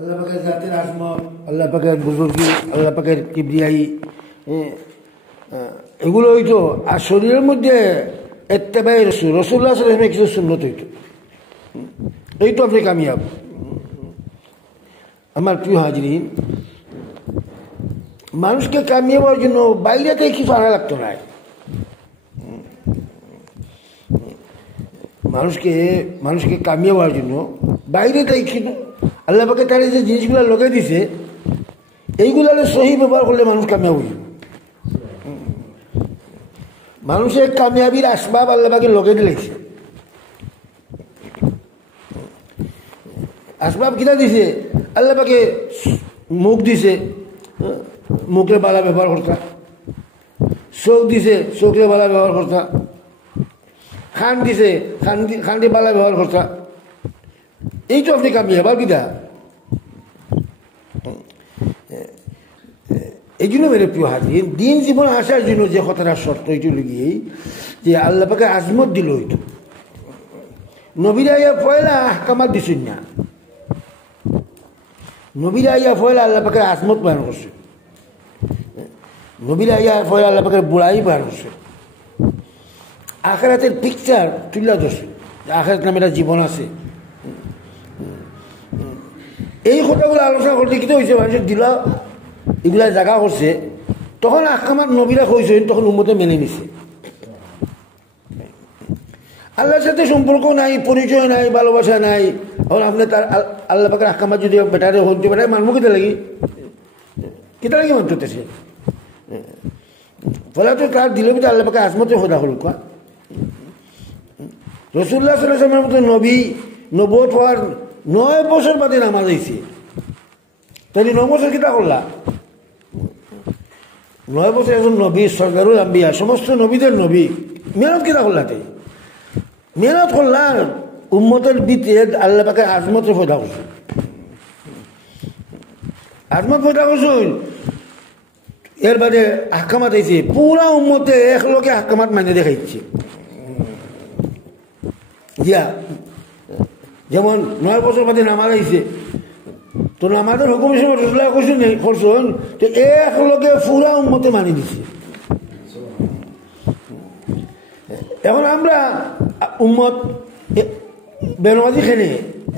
আল্লাহ পাকের জাতের আজমত, আল্লাহ পাকের বুজুর্গি, আল্লাহ পাকের কিবরিয়াই, এগুলো হইতো। আর শরীরের মধ্যে ইত্তেবাই রসুল, রসুল্লাহ সাল্লাল্লাহু আলাইহি ওয়াসাল্লামের কিছু সুন্নত হইতো। এই তো আপনি কামিয়াব। আমার প্রিয় হাজরিন, মানুষকে কামিয়াব হওয়ার জন্য বাইরে থেকে কিছু আনা লাগতো না। মানুষকে কামিয়াব হওয়ার জন্য বাইরে থেকে কিছু আল্লাহ পাকে তার যে জিনিসগুলো লগাই দিছে, এইগুলো সহি ব্যবহার করলে মানুষ কামিয়াব হইল। মানুষের কামিয়াবির আসবাব আল্লাহ পাকে লগাই দিয়েছে। আসবাব কিনা দিছে? আল্লাহ পাকে মুখ দিছে, মুখে বালা ব্যবহার করতা। চোখ দিছে, চোখে বালা ব্যবহার করতা। খান দিছে, খান দিয়ে বালা ব্যবহার করতা। এই তো আপনি কামিয়াব। আর কিনা এই জন্য মেরে প্রিয় হাজির, দিন জীবন আসার জন্য যে কথাটা শর্ত এইটু লেগেই যে আল্লাহ পাকে আজমত দিল। হইতো নবীরা ইয়া পয়লা আহকামাত দিছেন না, নবীরা ইয়া পয়লা আল্লাহ পাকে আজমত বয়ান করছে, নবীরা ইয়া পয়লা আল্লাহ পাকে বুড়াই বয়ান করছে, আখেরাতের পিকচার তুলে ধরছে। আখেরাত নামে একটা জীবন আছে। এই কথাগুলো আলোচনা করতে কি হয়েছে, মানুষের দিল এগুলা জায়গা করছে, তখন আহকামাত নবীরা কইছেন, তখন উম্মতে মেনে নিছে। আল্লাহর সাথে সম্পর্ক নাই, পরিচয় নাই, ভালোবাসা নাই। এখন আপনি তার আল্লাহ পাকের আহকামাত যদি বেটারে হতে বেটারে মানবো কেটা লাগি, কেটা লাগি মানতেছে। ফলে তো তার দিল ভিতরে আল্লাহ পাকে আজমতে খোদা হল। রাসূলুল্লাহ সাল্লাল্লাহু আলাইহি ওয়াসাল্লামের মতো নবী নবুয়ত হওয়ার 9 বছর বাদে নামাজ হয়েছে। তাহলে 9 বছর কিতা করলা? 9 বছর একজন নবী, সরদারুল আম্বিয়া, সমস্ত নবীদের নবী, মেহনত কিতা করলা? তাই মেহনত করলার উম্মতের ভিতরে আল্লাহ পাকে আজমতে পয়দা করছে, আজমত পয়দা করছেন। এর বাদে আহকামাত হয়েছে, পুরা উম্মতে এক লোকে আহকামাত মানে দেখাইছে। যেমন 9 বছর বাদে নামাজ হয়েছে, তো নামাজের হুকুম হিসেবে রাসূলুল্লাহ করছেন, তো এক লোকে পুরা উম্মতে মানি দিছে। এখন আমরা উম্মত বেনমাজি খেলে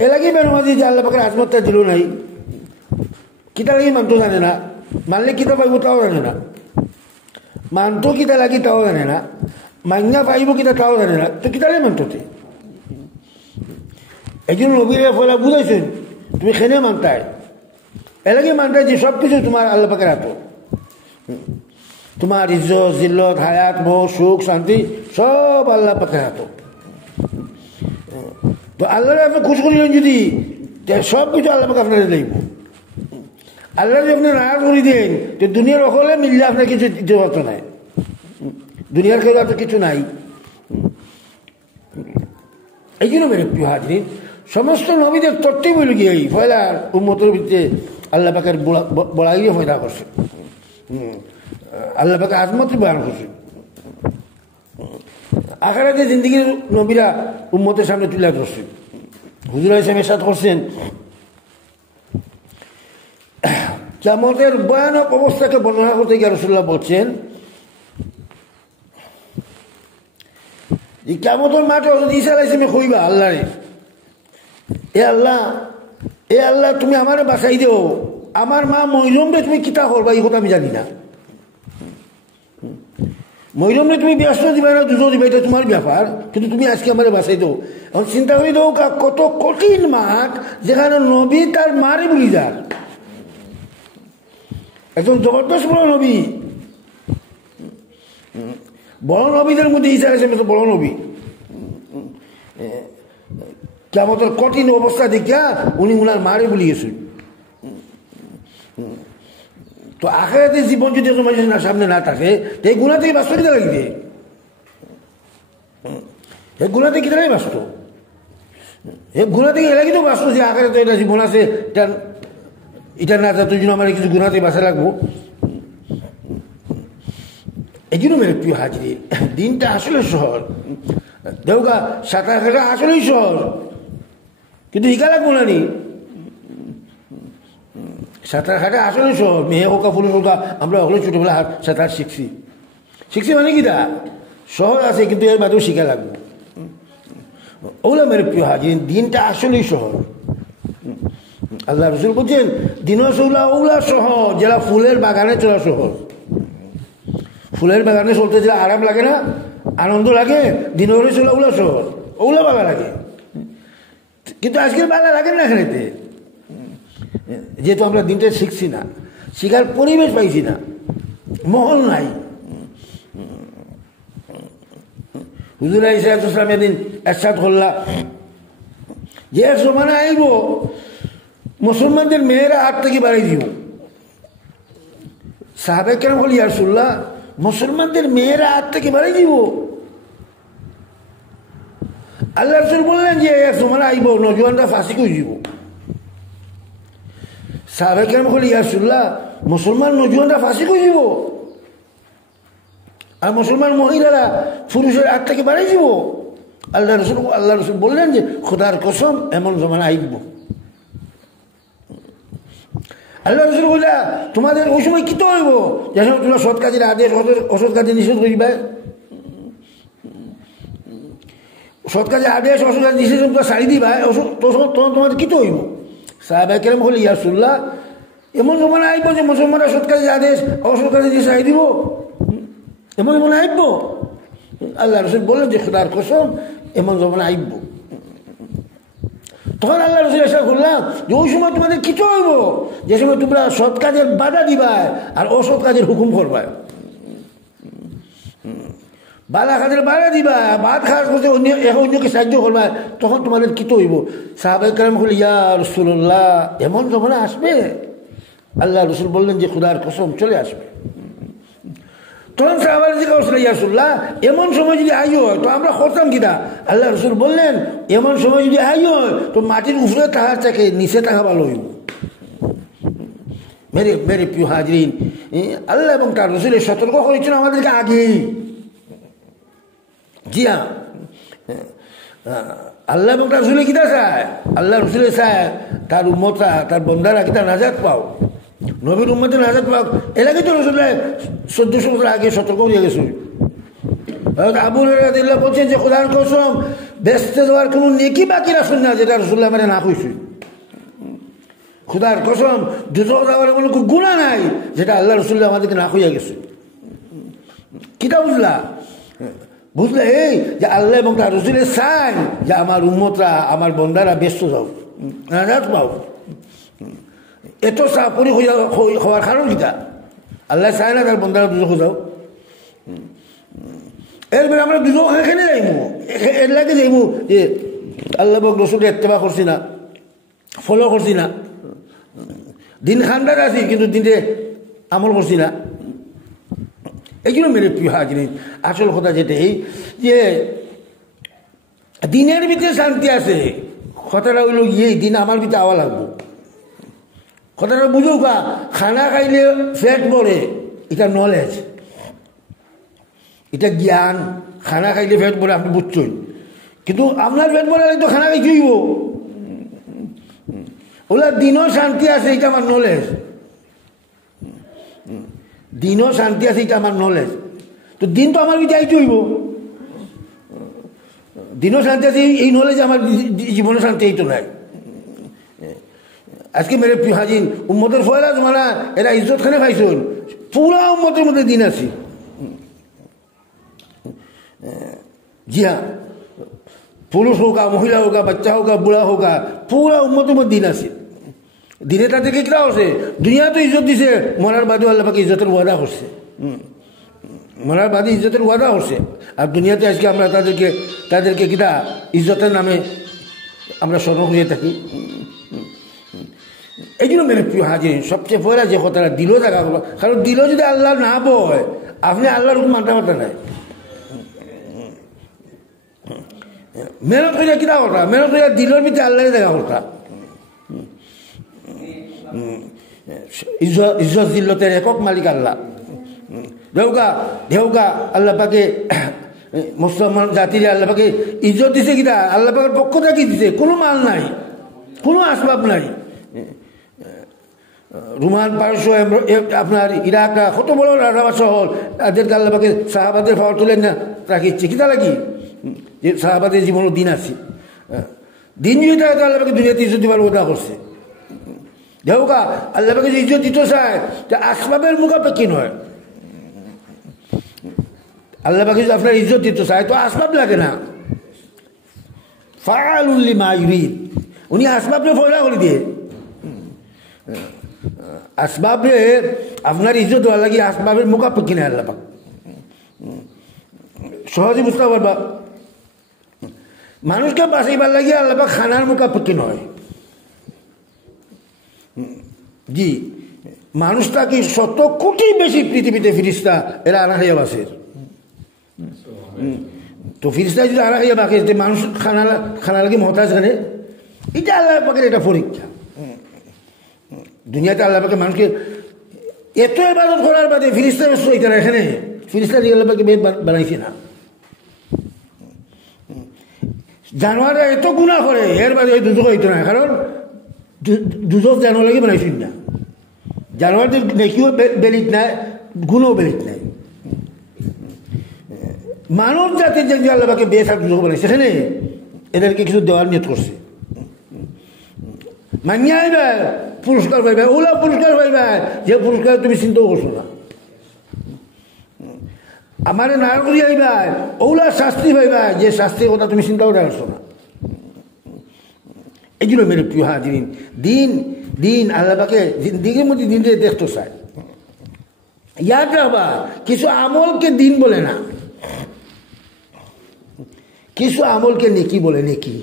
এ লাগে বেনমাজি যে আল্লাহ পাকের আজমতটা দিল নাই, কিতা লাগি মানতো জানে না, মানলে কিতা পাইব তাও জানে না, মানতো কিতা লাগি তাও জানে না, মান্যা পাইব কিতা তাও জানে না, তো কিতা লাগে মানতে? একজন নবীরে ফলে বুঝাইছেন তুমি খেনে মানতায়, এলাকি মানতায় যে সব কিছু তোমার আল্লাহ পাকের হাতে। তোমার ইজ্জত, জিল্লত, হায়াত, মোহ, সুখ, শান্তি সব আল্লাহ পাকের হাতে। তো আল্লাহরে আপনি খুশ করিলেন যদি, সব কিছু আল্লাহ পাকে আপনার লাগব। আল্লাহ যদি আপনি নারাজ করে দেন, তো দুনিয়ার অকলে মিললে আপনার কিছু দিতে নাই, দুনিয়ার কেউ আপনার কিছু নাই। এই জন্য মেরে প্রিয় হাজরিন, সমস্ত নবীদের তত্ত্বে বল গিয়ে ফয়লা উম্মতের ভিতরে আল্লাহ পাকের বড়াইয়ে ফয়দা করছে, আল্লাহ পাকে আজমতি বয়ান করছে। আখিরাতে জিন্দেগির নবীরা উম্মতের সামনে তুলে ধরছে। হুজুর ইসলাম ইরশাদ করছেন, কিয়ামতের ভয়ানক অবস্থাকে বর্ণনা করতে গিয়ে রাসূলুল্লাহ বলছেন যে কিয়ামতের মাঠে হযরত ঈসা আলাইহিস সালাম কইবা আল্লাহরে, এ আল্লাহ তুমি আমারে বাঁচাই দিও, আমার মা মরিয়মরে তুমি কিতা করবা এই কথা আমি জানি না, মরিয়মরে তুমি ব্যস্ত দিবা না দুজো দিবা এটা তোমার ব্যাপার, কিন্তু তুমি আজকে আমারে বাঁচাই দাও। এখন চিন্তা করে দাও কত কঠিন মাঠ, যেখানে নবী তার মারে বলি যার, একজন জবরদস্ত বড় নবী, বড় নবীদের মধ্যে ঈসা আলাইহিস সালাম বড় নবী। কিয়ামতের কঠিন অবস্থা দেখিয়া উনি উনার মারে বলিয়েছেন। তো আখিরাতে জীবন যদি তোমার সামনে না থাকে, তো এই গুণা থেকে বাঁচতে কিনা লাগবে, এই গুণা থেকে কিনা বাঁচত, এই গুণা থেকে এলাকি তো বাঁচত যে আখিরাতে এটা জীবন আছে, এটা না তার জন্য আমার কিছু গুণা থেকে বাঁচা লাগবো। এই জন্য মেরে প্রিয় হাজির, দিনটা আসলে সহজ, দেওগা সাঁতার কাটা আসলেই সহজ, কিন্তু ইকা লাগবো না নি। সাঁতার কাটা আসলে সহজ, মেয়ে হোক পুরুষ হোক, আমরা ওগুলো ছোটোবেলা সাঁতার শিখছি মানে কি দা সহজ আছে, কিন্তু এর বাদেও শিখা লাগবে। ওগুলো মেরে প্রিয় হাজির, দিনটা আসলেই সহজ। আল্লাহ রসুল বলছেন দিনও ওগুলা সহজ যারা ফুলের বাগানে চলা সহজ। ফুলের বাগানে চলতে যেটা আরাম লাগে না, আনন্দ লাগে, দিনের চলা ওগুলো সহজ, ওগুলো ভালো লাগে। কিন্তু আজকের ভালো লাগে না এখানেতে, যেহেতু আমরা দিনটা শিখছি না, শিখার পরিবেশ পাইছি না, মহল নাই। হুজুর ইসলাম এদিন একসাথ করলা যে জমানা আইব মুসলমানদের মেয়েরা হাত থেকে বাড়াই দিব। সাহাবে কেন বলি ইয়া রাসূলুল্লাহ, মুসলমানদের মেয়েরা হাত থেকে বাড়াই দিব? আল্লাহ রাসূল বললেন যে জমানা আইব নজওয়ানরা ফাঁসি করে দিব। সাহাবে কেন বলি ইয়া রাসূলুল্লাহ, মুসলমান নজওয়ানরা ফাঁসি করে দিব আর মুসলমান মহিলারা পুরুষের হাত থেকে বাড়াই দিব? আল্লাহ রসুল বললেন যে খোদার কসম এমন জমানা আইব। আল্লাহ রসুল বললা তোমাদের ওই সময় কি তো হইব, যখন তোমরা সৎ কাজের আদেশ অসৎ কাজে নিষেধ করিবে, সৎ কাজের আদেশ অসৎ কাজে নিষেধ তোমরা ছাড়ি দিবা, তখন তোমাদের কি তো হইব? সাহাবায়ে কেরাম বলে ইয়া রাসূলুল্লাহ, এমন জমানা আইব যে মুসলমানরা সৎ কাজের আদেশ অসৎ কাজে নিষেধ ছাড়ি দিব, এমন জমানা আইব? আল্লাহ রসুল বললেন যে খোদার কসম এমন জমানা আইব। তখন আল্লাহ রসুল এসে বললাম যে ওই সময় তোমাদের কিছু হইব যে সময় তোমরা সৎ কাজের বাধা দিবা আর অসৎ কাজের হুকুম করবা, বালা কাজের বাধা দিবা, ভাত খাওয়ার করতে অন্যকে সাহায্য করবা, তখন তোমাদের কি তো হইব? সাহাবায়ে কেরাম বলে ইয়া রাসূলুল্লাহ, এমন জমানা আসবে? আল্লাহ রসুল বললেন যে খোদার কসম চলে আসবে। তখন সাহাবারা জিজ্ঞাসা করছিল ইয়া রাসূলুল্লাহ, এমন সময় যদি আই হয় তো আমরা করতাম কিনা? আল্লাহ রসুল বললেন এমন সময় যদি আই হয় তো মাটির উপরে থাকার থেকে নিচে থাকা ভালো হইব। মেরে প্রিয় হাজরিন, আল্লাহ এবং তার রসুলের সতর্ক করেছেন আমাদেরকে আগেই। জি হ্যাঁ, আল্লাহ এবং তার রসুলে কিতা চায়? আল্লাহ রসুলে চায় তার উম্মতরা, তার বন্দারা কিতা নাজাত পাও, নবীর উম্মতের নাজাত পাও। এর আগে তো রসুল্লাহ 1400 বছর আগে সতর্ক হয়ে গেছে। আবু হুরায়রা রাদিয়াল্লাহু আনহু বলছেন যে খোদার কসম বেচতে দেওয়ার কোনো নেকি বাকি রাখছেন না যেটা রসুল্লাহ মানে না কইছে। খোদার কসম দুজক যাওয়ার কোনো গুনাহ নাই যেটা আল্লাহ রসুল্লাহ আমাদেরকে না কইয়া গেছে। কিতা বুঝলে এই যে আল্লাহ এবং তার রসুলের চাই যে আমার উম্মতরা, আমার বন্দারা ব্যস্ত যাও, নাজাত পাও। এত চাপরি হওয়ার কারণ কিতা? আল্লাহ চায় না তার বন্দারা দুজক যাও। এরপরে আমরা দুজক এখানে যাইব, এর লাগে যাইব যে আল্লাহ এবং রসুলের ইত্তেবা করছি না, ফলো করছি না, দিন খান্ডার আছি কিন্তু দিনে আমল করছি না। এই জন্য মেরে প্রিয় হাজরিন, আসল কথা যেটাই যে দিনের ভিতরে শান্তি আছে। কথাটা হইল এই দিন আমার ভিতরে আওয়া লাগবো। কথাটা বুঝো কা, খানা খাইলে ফ্যাট পড়ে, এটা নলেজ, এটা জ্ঞান। খানা খাইলে ফ্যাট পড়ে আপনি বুঝছেন, কিন্তু আপনার ফ্যাট পড়ে তো খানা খাই চইব। ওলা দিনও শান্তি আছে, এটা আমার নলেজ। দিনও শান্তি আছে, এটা আমার নলেজ। তো দিন তো আমার ভিতরে আইতে হইব। দিনও শান্তি আছে, এই নলেজ আমার জীবনে শান্তি এই তো নাই। আজকে মেরে প্রিয় হাজিন, উম্মতের ফয়লা জমানা এরা ইজ্জত খানে পাইছেন, পুরা উম্মতের মধ্যে দিন আছে। জি হ্যাঁ, পুরুষ হোক, মহিলা হোক, বাচ্চা হোক, বুড়া হোক, পুরা উম্মতের মধ্যে দিন আছে। দিনে তাদেরকে কিরা হচ্ছে, দুনিয়া তো ইজ্জত দিছে, মরার বাদেও আল্লাহ পাকে ইজ্জতের ওয়াদা করছে। মরার বাদে ইজ্জতের ওয়াদা করছে, আর দুনিয়াতে আজকে আমরা তাদেরকে কিতা ইজ্জতের নামে আমরা স্মরণ হয়ে থাকি। এই জন্য মেরে প্রিয় হাজির, সবচেয়ে পয়লা যে কথাটা দিলও দেখা হলো, কারণ দিল যদি আল্লাহ না বয়, আপনি আল্লাহর হুকুম মানতে পারতেন না। মেহনত করিয়া কিনা কথা, মেহনত করিয়া দিলের ভিতরে আল্লাহ দেখা কথা। ইজ্জত দিল্লতের একক মালিক আল্লাহ। দেউকা আল্লাহ পাকে মুসলমান জাতির আল্লাহ পাকে ইজ্জত দিছে কিনা, আল্লাহ পাকের পক্ষ থেকে দিছে। কোনো মাল নাই, কোনো আসবাব নাই। রোমান পারস্য আপনার ইরাকরা কত বড় রাজা শহর তাদেরকে আল্লাহকে সাহাবাদের পাওয়ার তুলেন না রাখিচ্ছে কিতা লাগি যে সাহাবাদের জীবনও দিন আছে দিন যদি থাকে তো আল্লাহকে দুনিয়াতে ইজ্জত দিবার ওদা করছে দেখো কা আল্লাহকে যে ইজ্জত দিতে চায় তা আসবাবের মুখাপেক্ষি নয় আল্লাহকে যদি আপনার ইজ্জত দিতে চায় তো আসবাব লাগে না ফাআলুল লিমা ইউরিদ উনি আসবাবরে ফয়লা করে দিয়ে আসবাবরে আপনার ইজ্জত দেওয়ার লাগে আসবাবের মুখাপেক্ষি নেই আল্লাহ পাক সহজে বুঝতে পারবা মানুষকে বাঁচাইবার লাগিয়ে আল্লাহ পাক খানার মুখাপেক্ষি নয় জি মানুষটা কি 100 কোটি বেশি পৃথিবীতে ফিরিস্তা এরা আনা খাইয়া বাসের তো ফিরিস্তা যদি আনা খাইয়া বাকি মানুষ খানা লাগে মহতাজ খানে এটা আল্লাহ পাকের এটা পরীক্ষা দুনিয়াতে আল্লাহ পাকে মানুষকে এত ইবাদত করার বাদে ফিরিস্তার এটা এখানে ফিরিস্তা দিয়ে আল্লাহ পাকে বানাইছে না জানোয়াররা এত গুণা করে এর বাদে দুজক হইতো না কারণ দুজক জানোয়ার লাগে বানাইছেন না জানোয়ারদের নেকিও বেলিত নাই গুণও বেলিত নাই মানব জাতির যে আল্লাহ পাকে বেসার দুজক বানাইছে সেখানে এদেরকে কিছু দেওয়ার নিয়ত করছে মানিয়ে আইবা পুরস্কার পাইবা ওলা পুরস্কার পাইবা যে পুরস্কার তুমি চিন্তাও করছো না আমারে না করি আইবা ওলা শাস্তি পাইবা যে শাস্তির কথা তুমি চিন্তাও করছো না এই জন্য মেরে প্রিয় হাজিরিন দিন দিন আল্লাহ পাকে জিন্দিগির মধ্যে দিন দেখতে চায় ইয়াদ রাখবা কিছু আমলকে দিন বলে না কিছু আমলকে নেকি বলে নেকি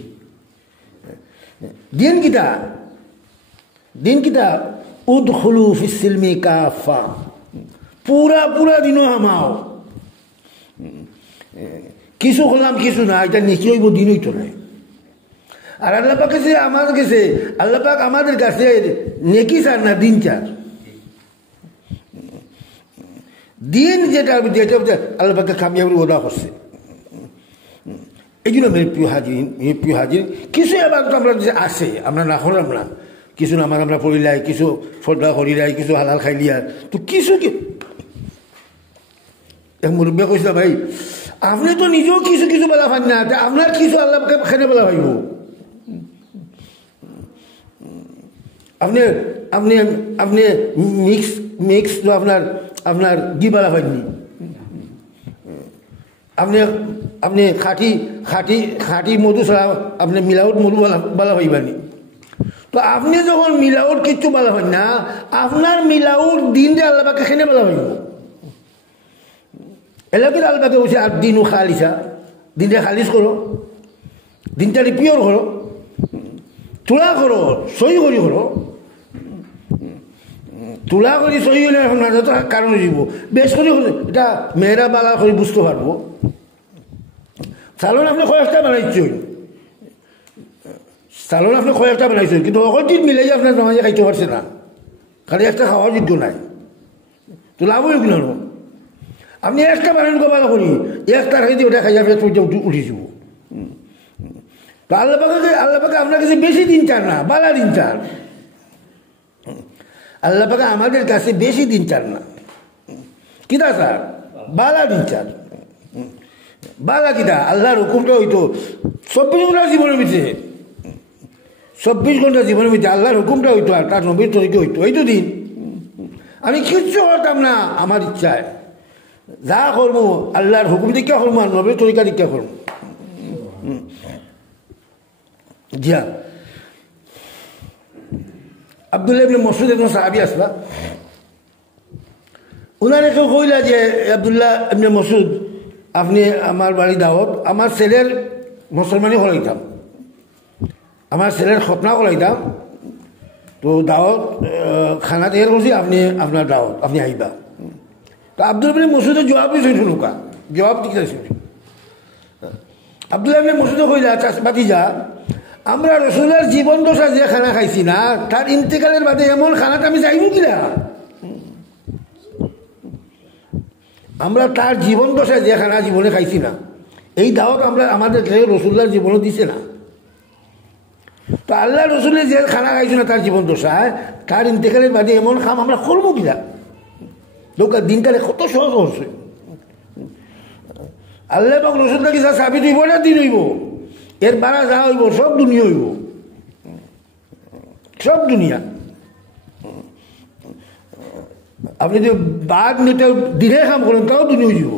দিন কিতা উদখুলু ফিস সিলমি কাফা পুরা দিনও হামাও কিছু করলাম কিছু না এটা নেকি হইব দিন হইতো নাই আর আল্লাহ পাক কাছে আমাদের কাছে আল্লাহ পাক আমাদের কাছে নেকি চার না দিন চার দিন যেটা আল্লাহ পাকে কামিয়াবি ওদা করছে এই জন্য প্রিয় হাজির কিছু এবার তো আমরা যে আসে আমরা না করলাম না কিছু নামাজ আমরা পড়িলাই কিছু ফর্দা করিলাই কিছু হালাল খাইলিয়ার তো কিছু কি এক মুরব্বী কৈছিল ভাই আপনি তো নিজেও কিছু কিছু বেলা পান না আপনার কিছু আল্লাহ খেতে বেলা ভাইব আপনি আপনি আপনি মিক্স তো আপনার গিবালা হয়নি আপনি খাঁটি মধু ছাড়া আপনি মিলাউট মধু বালা হইবানি তো আপনি যখন মিলাউট কিচ্ছু বালা হয় না আপনার মিলাউট দিন যে আল্লাহকে খেনে বালা হইব এলাকার আল্লাহকে বলছে আর দিনও খালিসা দিনটা খালিস করো দিনটাকে পিওর করো তোলা করো সই করি করো তোলা করি সই হলে এখন না যত কারণ দিব বেশ করে এটা মেয়েরা বালা করে বুঝতে পারবো চালন আপনি কয়েকটা বানাইছেন চালন আপনি কয়েকটা বানাইছেন কিন্তু অকল দিন মিলাই আপনার জমাজে খাইতে পারছে না খালি একটা খাওয়ার যোগ্য নাই তো লাভ হইব না আপনি একটা বানান বালা করি একটা খাই দিয়ে ওটা খাই আপনার উঠে যাব তো আল্লাহ পাকে আপনার কাছে বেশি দিন চান না বালা দিন চান আল্লাহ পাকে আমাদের কাছে বেশি দিন চান না কিনা স্যার বালা দিন চান বালা কিতা আল্লাহর হুকুমটা হইতো 24 ঘন্টা জীবনের ভিতরে 24 ঘন্টা জীবনের ভিতরে আল্লাহর হুকুমটা হইতো আর তার নবীর তরিকে হইতো হইতো দিন আমি কিচ্ছু করতাম না আমার ইচ্ছায় যা করবো আল্লাহর হুকুম দীক্ষা করবো আর নবীর তরিকা দীক্ষা করবো জি হ্যাঁ আব্দুল্লাহ ইবনে মাসউদ একজন সাহাবী আসলা ওনারে কেউ কইলা যে আব্দুল্লাহ ইবনে মাসউদ আপনি আমার বাড়ি দাওয়াত আমার ছেলের মুসলমানি করাইতাম আমার ছেলের খতনা করাইতাম তো দাওয়াত খানা তৈরি করছি আপনি আপনার দাওয়াত আপনি আইবা তো আব্দুল ইবনে মাসউদের জবাব দিয়েছেন শুনুকা জবাব দিতে শুনি আব্দুল্লাহ ইবনে মাসউদ কইলা বাতিজা আমরা রাসূলের জীবন দশা যে খানা খাইছি না তার ইন্তেকালের বাদে এমন খানাটা আমি যাইব কিনা আমরা তার জীবন দশায় যে খানা জীবনে খাইছি না এই দাওয়াত আমরা আমাদের রাসূলুল্লাহর জীবনও দিছে না তো আল্লাহ রসুলের যে খানা খাইছো না তার জীবন দশায়, তার ইন্তেকালের বাদে এমন খাম আমরা করবো কিনা? লোক দিনকালে কত সহজ হচ্ছে। আল্লাহ এবং রসুল নাকি যা সাবিত হইব না দিন হইব, এর বারা যা হইব সব দুনিয়া হইব, সব দুনিয়া। আপনি যে বাঘ নিতে দিনে কাম করেন তাও দুনিয়া হইব।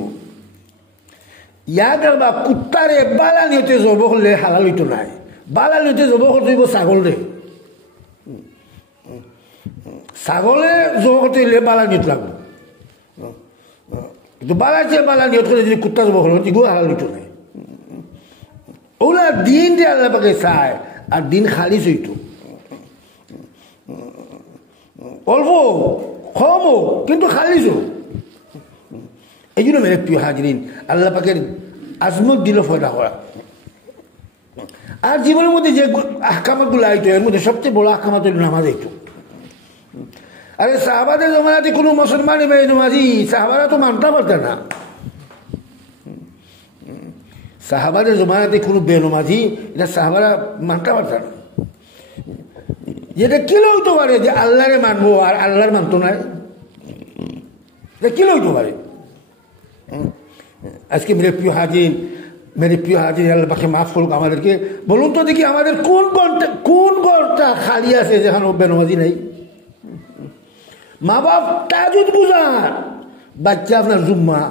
ইয়াদ বা কুত্তারে বালা নিতে জব করলে হালাল হইতো নাই, বালা নিতে জব করতে হইব ছাগল রে। ছাগলে জব করতে হইলে বালা নিতে লাগবে, কিন্তু বালা নিয়ত করে যদি কুত্তা জব করো এগুলো হালাল হইতো নাই। ওগুলা দিন যে আল্লাহ পাকে চায়, আর দিন খালিস হইতো অল্প কম হোক কিন্তু খালিস হোক। এই জন্য মেরে প্রিয় হাজরিন, আল্লাহ পাকের আজমত দিল ফয়দা করা। আর জীবনের মধ্যে যে আহকামাতগুলো আইতো এর মধ্যে সবচেয়ে বড় আহকামাত হল নামাজ আইতো। আরে সাহাবাদের জমানাতে কোনো মুসলমান নামাজি সাহাবারা তো মানতে পারত না। সাহাবাদের জমানাতে কোনো বেনমাজি এটা সাহাবারা মানতে পারত না। যেটা কিলো হইতে পারে যে আল্লাহরে মানবো আর আল্লাহর মানতো না, এটা কিলো হইতে পারে। আজকে মেরে প্রিয় হাজির আল্লাহ পাকে মাফ করুক আমাদেরকে। বলুন তো দেখি আমাদের কোন ঘরটা খালি আছে যেখানে বেনমাজি নাই? মা বাপ তাজুদ বুঝান, বাচ্চা আপনার জুম্মা,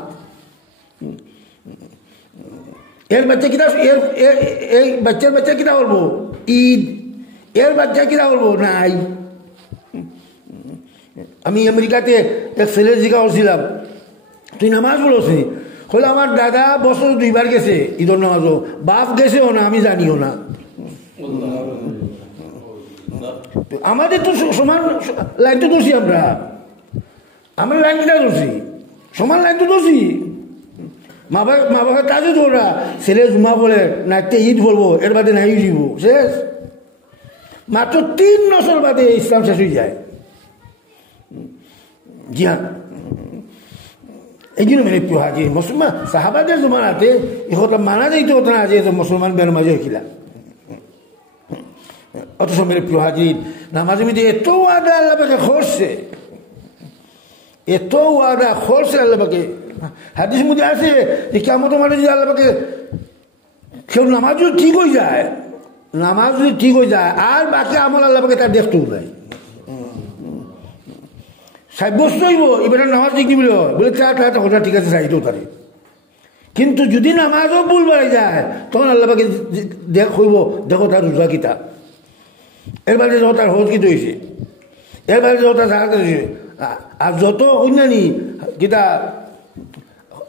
এর বাচ্চা কিনা এই বাচ্চার বাচ্চা কিনা বলবো ঈদ, এর বাচ্চা কিনা বলবো নাই। আমি আমেরিকাতে এক ছেলের জিজ্ঞা করছিলাম তুই নামাজ পড়ছি? হলে আমার দাদা বছর 2 বার গেছে ঈদের নামাজও, বাপ গেছেও না আমি জানিও না। আমাদের তো সমান লাইন তো দোষী, আমরা লাইন কিনা দোষী, সমান লাইন তো দোষী। মা বাবার কাজে তো ওরা ছেলে জুমা বলে নাচতে ঈদ বলবো, এর বাদে নাই দিব শেষ। মাত্র 3 বছর বাদে ইসলাম শেষ হয়ে যায়। জি হ্যাঁ, এই জন্য মেরে প্রিয় হাজির মুসলমান সাহাবাদের জমানাতে এহতা মানা যাইতে হতো না যে মুসলমান বেনমাজি হইলা। অথচ মেরে প্রিয় হাজির নামাজের মধ্যে এত ওয়াদা আল্লাহ পাকে করছে, এত ওয়াদা করছে আল্লাহ পাকে। হাদিস মধ্যে আছে যে কিয়ামতের মাঠে যদি আল্লাহ পাকে কেউ নামাজ যদি ঠিক হয়ে যায়, নামাজ যদি ঠিক হয়ে যায় আর বাকি আমল আল্লাহ পাকে তার দেখতেও নাই। সাব্যস্ত হইব এবার নামাজ ঠিক বলে বলে তার কথা ঠিক আছে চাইতেও তারে। কিন্তু যদি নামাজও ভুল বাড়ি যায় তখন আল্লাহ পাকে হইব দেখো তার রোজা কিতা, এর বাদে যত তার হজ কিত হয়েছে, এর বাদে যত তার জাকাত হয়েছে। আর যত অন্যানি কিতা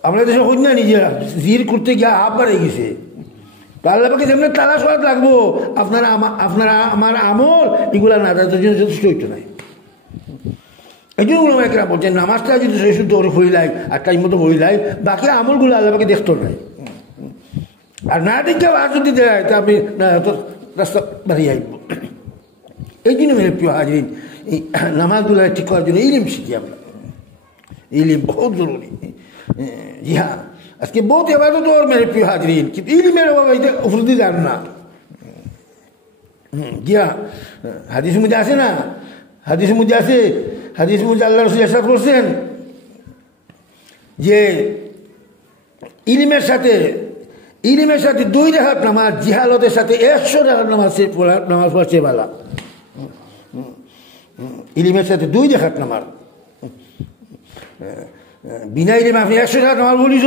আমরা দেশে অন্যানি যে জির করতে গিয়ে হাফ বাড়ে গেছে, তো আল্লাহ পাকে যেমন তালাশ করা লাগবো আপনারা আমার আমল এগুলা না তাদের জন্য যথেষ্ট হইতো নাই। এই জন্য একরা বলছেন নামাজটা যদি শুদ্ধ করে হইলাই আর টাইম মতো হইলাই বাকি আমলগুলো আল্লাহ পাকে দেখতো নাই। আর না দেখে আর যদি দেয় তা আপনি রাস্তা বাড়িয়ে আইব। এই জন্য মেরে প্রিয় হাজির এই নামাজগুলো ঠিক করার জন্য ইলিম শিখি আমরা, ইলিম বহুত জরুরি। জি হ্যাঁ, আজকে বহুত এবার তো ওর মেরে প্রিয় হাজির কিন্তু ইলিমের অভাবে উপলব্ধি যান না। জি হ্যাঁ, হাদিস মধ্যে আছে না, হাদিস মধ্যে আছে, হাদিস মধ্যে আল্লাহ রাসূল ইরশাদ করছেন যে ইলিমের সাথে 2 রাকাত নামাজ জিহালতের সাথে 100 রাকাত নামাজ পড়ছে বালা। ইলিমের সাথে 2 রাকাত নামাজ, বিনা ইলিমে আপনি 100 রাকাত নামাজ বলিস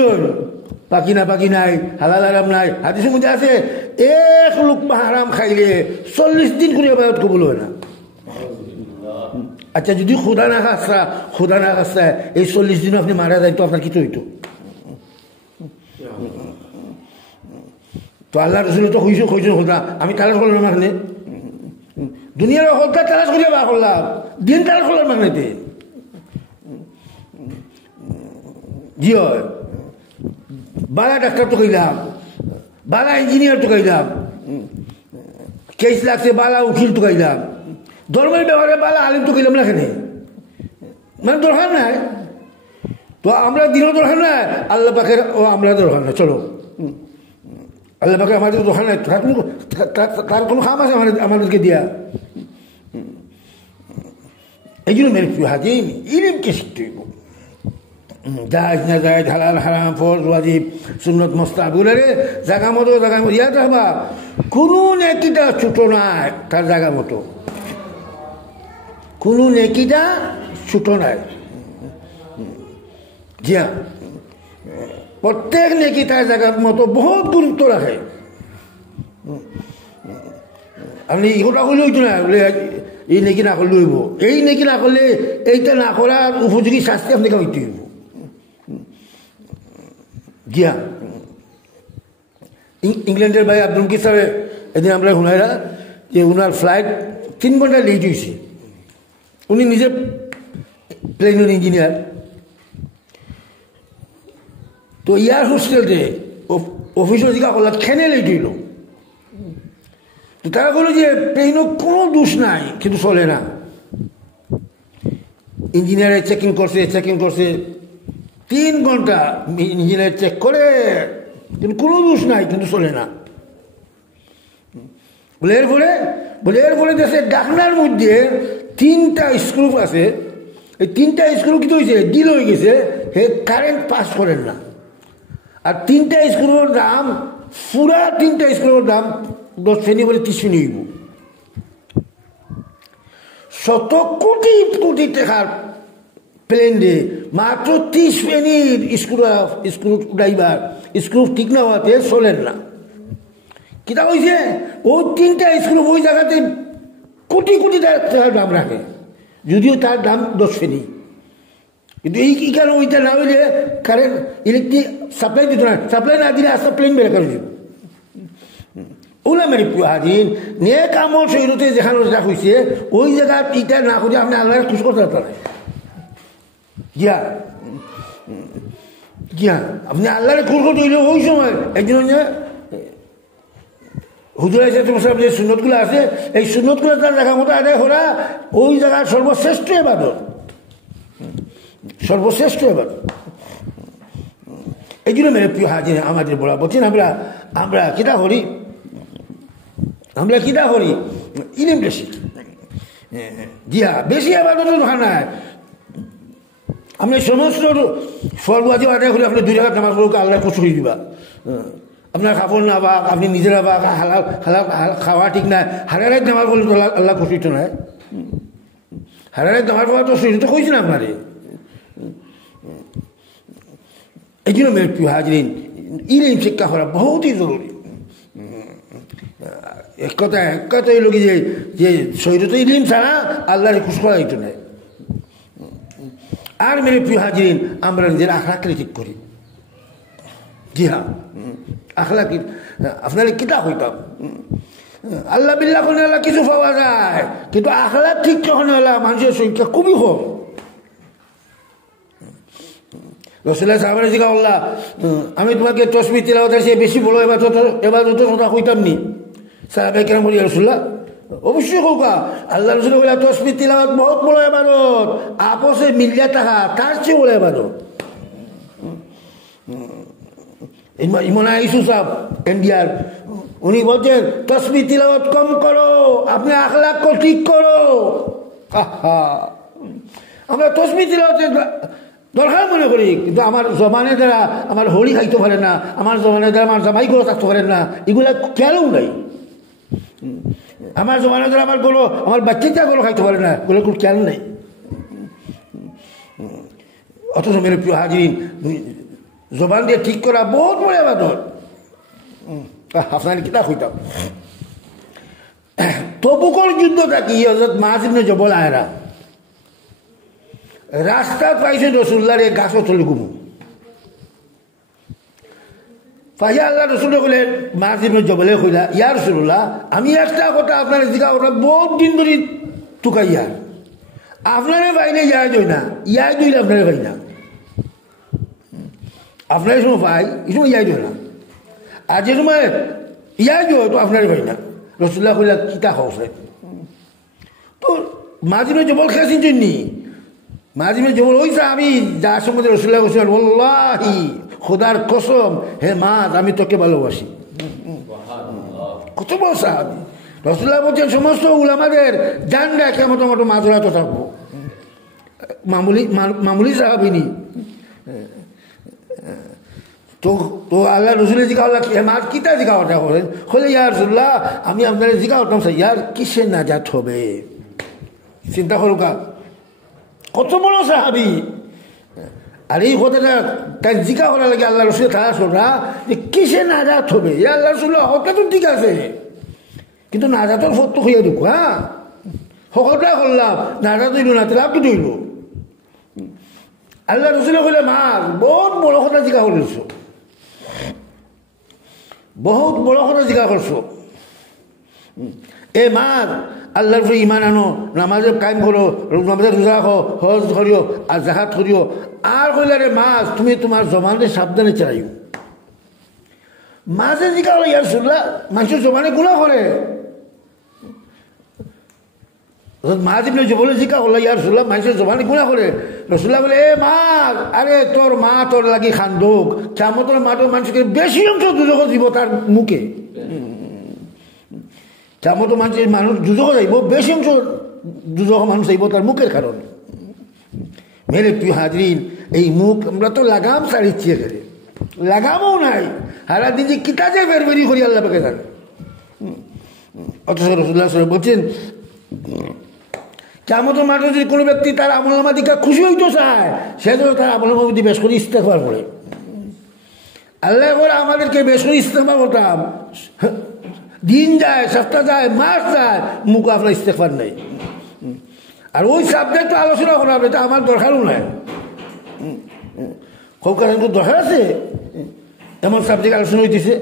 পাকি নাই, হালাল হারাম নাই। হাদিসের মধ্যে আছে 1 লুকমা হারাম খাইলে 40 দিন করে ইবাদত কবুল হয় না। আচ্ছা যদি খুদা না খাস্তা এই 40 দিন আপনি মারা যায় তো আপনার কি হইতো? তো আল্লাহ রসুল তো হইছো খোদা আমি তালাশ করলাম মাখনে, দুনিয়ার হত্যা তালাশ করিয়া বা করলাম, দিন তালাশ করলাম মাখনেতে। জি হয়, বালা ডাক্তার তো কইলাম, বালা ইঞ্জিনিয়ার তো কইলাম, কেস লাগছে বালা উকিল তো কইলাম, ধর্মের ব্যাপারে বালা আলিম তো কইলাম না এখানে, মানে দরকার নাই। তো আমরা দিনও দরকার নাই, আল্লাহ পাখের ও আমরা দরকার না। চলো আল্লাহ পাকে আমাদের দোকান নাই, তার কোনো খাম আছে আমাদেরকে দিয়া? এই জন্য মেরে প্রিয় হাজির, ইলমকে শিখতে হইব। জায়েজ না জায়েজ, হালাল হারাম, ফরজ ওয়াজিব, সুন্নত মুস্তাহাব, এগুলোরে জায়গা মতো ইয়াদ রাখবা। কোনো নেকিটা ছোট নাই তার জায়গা মতো, কোনো নেকিটা ছোট নাই। জি হ্যাঁ, প্রত্যেক নেকি তার জায়গার মতো বহুত গুরুত্ব রাখে। আপনি এগুলো করলে হইতো না, এই নেকি না করলে হইব, এই নেকি না করলে এইটা না করার উপযোগী শাস্তি আপনাকে হইতে হইব। জি হ্যাঁ, ইংল্যান্ডের ভাই আব্দুল মুকিত সাহেব এদিন আমরা শুনাইরা যে ওনার ফ্লাইট 3 ঘন্টা লেট হয়েছে। উনি নিজে প্লেনের ইঞ্জিনিয়ার। তো ইয়ার হোস্টেলতে অফিসের দিকে করলাম খেনে লেট হইল। তো তারা বলল যে প্লেনের কোনো দোষ নাই, কিন্তু চলে না। ইঞ্জিনিয়ারে চেকিং করছে 3 ঘন্টা ইঞ্জিনিয়ার চেক করে, কিন্তু কোনো দোষ নাই, কিন্তু চলে না। বলে এর ফলে দেশে ডাকনার মধ্যে 3টা স্ক্রু আছে। এই 3টা স্ক্রু কি হয়েছে, ডিল হয়ে গেছে, হে কারেন্ট পাস করেন না। আর 3টা স্ক্রুর দাম, পুরা 3টা স্ক্রুর দাম 10 ফেনি বলে 30 ফেনি হইব। 100 কোটি কোটি টাকার প্লেন দিয়ে মাত্র 30 ফেনির স্ক্রু ড্রাইভার, স্ক্রু ঠিক না হওয়াতে চলেন না। কিতা হয়েছে, ওই 3টা স্ক্রু ওই জায়গাতে কোটি কোটি টাকার দাম রাখে, যদিও তার দাম 10 ফেনি। কিন্তু এই কারণে ওইটা না হইলে কারেন্ট ইলেকট্রিক সাপ্লাই দিত না, সাপ্লাই না দিলে আস্তে প্লেন বের করে দিব। ওলা মেরে প্রিয় হাজির, নেক আমল শরীরতে যেখানে যেটা হয়েছে ওই জায়গা ইটা না করে আপনি আল্লাহ খুশ করতে পারেন। জি হ্যাঁ, আপনি আল্লাহরে খুশ করতে হইলে ওই সময় একজন হুজুর আছে তোমার সাহেব যে সুন্নতগুলো আছে, এই সুন্নতগুলো তার দেখা মতো আদায় করা ওই জায়গার সর্বশ্রেষ্ঠ ইবাদত, সর্বশ্রেষ্ঠ ইবাদত। এই জন্য মেরে প্রিয় হাজির আমাদের বলা বলছেন, আমরা কিতা করি, ইলিম বেশি। জি হ্যাঁ, বেশি ইবাদত দরকার নাই। আপনি সমস্ত ফলবাজি আদায় করে আপনি 2 রাকাত নামাজ পড়ে আল্লাহ খুশি হয়ে দিবা। আপনার কাপড় না বাক, আপনি নিজেরা বাক, হালাল খাওয়া ঠিক নাই, হারারে নামাজ পড়লে তো আল্লাহ খুশি তো নয়। হারারে নামাজ পড়া তো শরীর তো কইছি না আপনারে। এই জন্য মেরে প্রিয় হাজিরিন, ইলিম শিক্ষা করা বহুতই জরুরি। এক কথাই লোক যে শরীর তো ইলিম ছাড়া আল্লাহরে খুশ করা হইতো না। আর মেরে প্রিয় হাজিরিন, আমরা নিজের আখলাককে ঠিক করি। জি হ্যাঁ, আখলাক আপনার কিতাব হইতাম আল্লাহ বিল্লাহ করলে আল্লাহ কিছু পাওয়া যায়, কিন্তু আখলাক ঠিক যখন হলে মানুষের সংখ্যা খুবই কম। রাসূলুল্লাহ সাহাবারা জিজ্ঞাসা আল্লাহ, আমি তোমাকে তসবিহ তিলাওয়াতের চেয়ে বেশি বড় এবাদত কথা কইতাম নি? সাহাবায়ে কেরাম বলি, রাসূলুল্লাহ অবশ্যই কৌকা। আল্লাহ রাসূল বলে তসবিহ তিলাওয়াত বহুত বড় ইবাদত, আপসে মিলিয়া থাকা তার চেয়ে বড় ইবাদত। ইমানা ইউসুফ সাহেব ইন্ডিয়ার, উনি বলছেন তসবিহ তিলাওয়াত কম করো, আপনি আখলাক ঠিক করো। আমরা তসবিহ তিলাওয়াতের দরকার মনে করি, কিন্তু আমার জমানের দ্বারা আমার হোলি খাইতে পারে না, আমার জমানের দ্বারা আমার জামাই গরো থাকতে পারে না, এগুলা খেয়ালও নাই। আমার জমানের দ্বারা আমার বাচ্চাটা গরো খাইতে পারে না, এগুলো কোনো খেয়াল নেই। অথচ মেরে প্রিয় হাজিরিন, জবান দিয়ে ঠিক করা বহুত বড় ইবাদত। আপনার কিতাব হইতাম তবুকর যুদ্ধটা কি, হযরত মুআয ইবনে জবল আয়রা রাস্তা পাইছে রাসূলুল্লাহর গাছও চলে ঘুমু পাইয়া আল্লাহ রাসূল বলে মুআয ইবনে জবলে কইলা, ইয়া রাসূলুল্লাহ, আমি একটা কথা আপনার জিজ্ঞাসা ওটা বহুত দিন ধরে টুকাইয়া, আপনারে বাইরে ইয়া যাই না, ইয়া দিলে আপনারে ভাই না, আপনার সময় ভাই এই সময় ইয়াই না, আর যে সময় ইয়াই তো আপনার ভাই না। রাসূলুল্লাহ কইলা কিতা হচ্ছে, তো মুআয ইবনে জবল খেয়েছেন জন্যি, মুআয ইবনে জবল ওই আমি যার সম্বন্ধে রাসূলুল্লাহ কইছেন, ওয়াল্লাহি খোদার কসম, হে মুআয আমি তোকে ভালোবাসি। কত বড় সাহাবী। রাসূলুল্লাহ বলছেন সমস্ত উলামাদের জানরা কিয়ামতের মতো মাঝরাতে থাকবো, মামুলি সাহাবী নি। তো আল্লাহ রসুলের জিজ্ঞাসা হল মার কিতা জিজ্ঞাসা করেন, হলে ইয়া রাসূলুল্লাহ আমি আপনার জিজ্ঞাসা করতাম ইয়ার কিসে নাজাত হবে। চিন্তা করো কত বড় সাহাবী। আর এই কথাটা তাই জিজ্ঞাসা করার লাগে আল্লাহ রসুলের তারা শোনা যে কিসে নাজাত হবে। ইয়া আল্লাহ রাসূলুল্লাহ ওটা তো ঠিক আছে, কিন্তু নাজাতের ফটো হইয়া দেখো। হ্যাঁ সকলটা করলাম, নাজাত হইল না, লাভ কি হইল। আল্লাহ রসুলে কইলে মার বহুত বড় কথা জিজ্ঞাসা করছো, বহুত বড় কথা জিজ্ঞাসা করছো। এ মার আল্লাহর উপরে ইমান আনো, নামাজে কায়েম করো, নামাজে রোজা রাখো, হজ করিও আর জাকাত করিও। আর কইলে রে মাছ তুমি তোমার জবানকে সাবধানে চালাইও। মাঝে জিজ্ঞাসা হলো ইয়া রাসূলুল্লাহ মানুষের জবানে গুনাহ করে। মাঝ ইবনে জবল জিজ্ঞাসা করলো ইয়া রাসূলুল্লাহ মানুষের জবানে গুনাহ করে। রাসূলুল্লাহ বলে এ মা, আরে তোর মা তোর লাগি খান্দুক, কিয়ামতের মাঠে মানুষকে বেশি অংশ দুজক দিব তার মুখে। কিয়ামতের মানুষ দুজক যাইব, বেশি অংশ দুজক মানুষ যাইব তার মুখের কারণে। মেরে প্রিয় হাজরিন, এই মুখ আমরা তো লাগাম ছাড়িচ্ছি, এখানে লাগামও নাই। হারা দিন যে কিতা যে বেরবেরি করি আল্লাহ পাকে জানে। অথচ রাসূলুল্লাহ সাল্লাল্লাহু আলাইহি ওয়াসাল্লাম বলছেন কিয়ামতের মাঠে যদি কোনো ব্যক্তি তার আমলনামা দিকে খুশি হইতে চায়, সে যেন তার আমলনামা বেশ করে ইস্তেগফার করে। আল্লাহ করে আমাদেরকে বেশ করে ইস্তেগফার করতাম, দিন যায়, সপ্তাহ যায়, মাস যায়, মুখ আপনার ইস্তেগফার নেই। আর ওই সাবজেক্ট আলোচনা করা হবে, এটা আমার দরকারও নাই। খুব কারণ তো দরকার আছে, এমন সাবজেক্ট আলোচনা হইতেছে।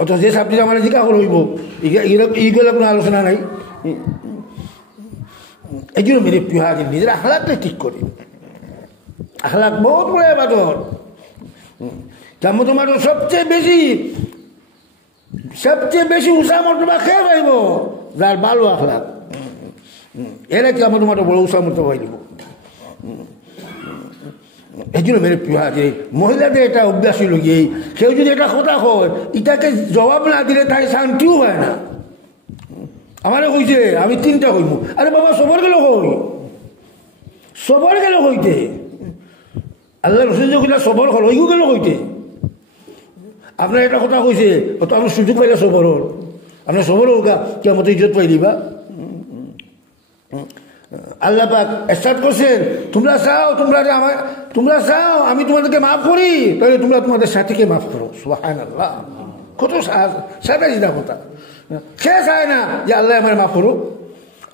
অথচ যে সাবজেক্ট আমার জিজ্ঞাসা হইব এইগুলো কোনো আলোচনা নাই। এই জন্য মেরে প্রিয় হাজির নিজের আখলাকটা ঠিক করি। আখলাক বহুত বড় ইবাদত। কিয়ামতের মাঠে সবচেয়ে বেশি উঁচা মর্তবা খেয়ে পাইব যার ভালো আখলাক। এরা কিয়ামতের মাঠে বড় উঁচা মর্তবা পাই দিব। এই জন্য মেরে প্রিয় হাজির মহিলাদের এটা অভ্যাস হইল গিয়ে কেউ যদি এটা কথা হয় এটাকে জবাব না দিলে তাই শান্তিও হয় না। আমারে কইছে আমি 3টা হইব, আরে বাবা সবর গেল হই, সবর গেল হইতে। আল্লাহ রসুল যখন সবর হল ওইও গেল হইতে। আপনার এটা কথা কইছে তো আমার সুযোগ পাইলে সবর হল, আপনার সবর হোক কিয়ামতে ইজ্জত পাই দিবা। আল্লাহ পাক ইরশাদ করছেন তোমরা চাও আমি তোমাদেরকে মাফ করি, তাহলে তোমরা তোমাদের সাথীকে মাফ করো। সুবহানাল্লাহ, কত সাদা সিধা কথা। সে চায় না যে আল্লাহ আমার মাফ করো।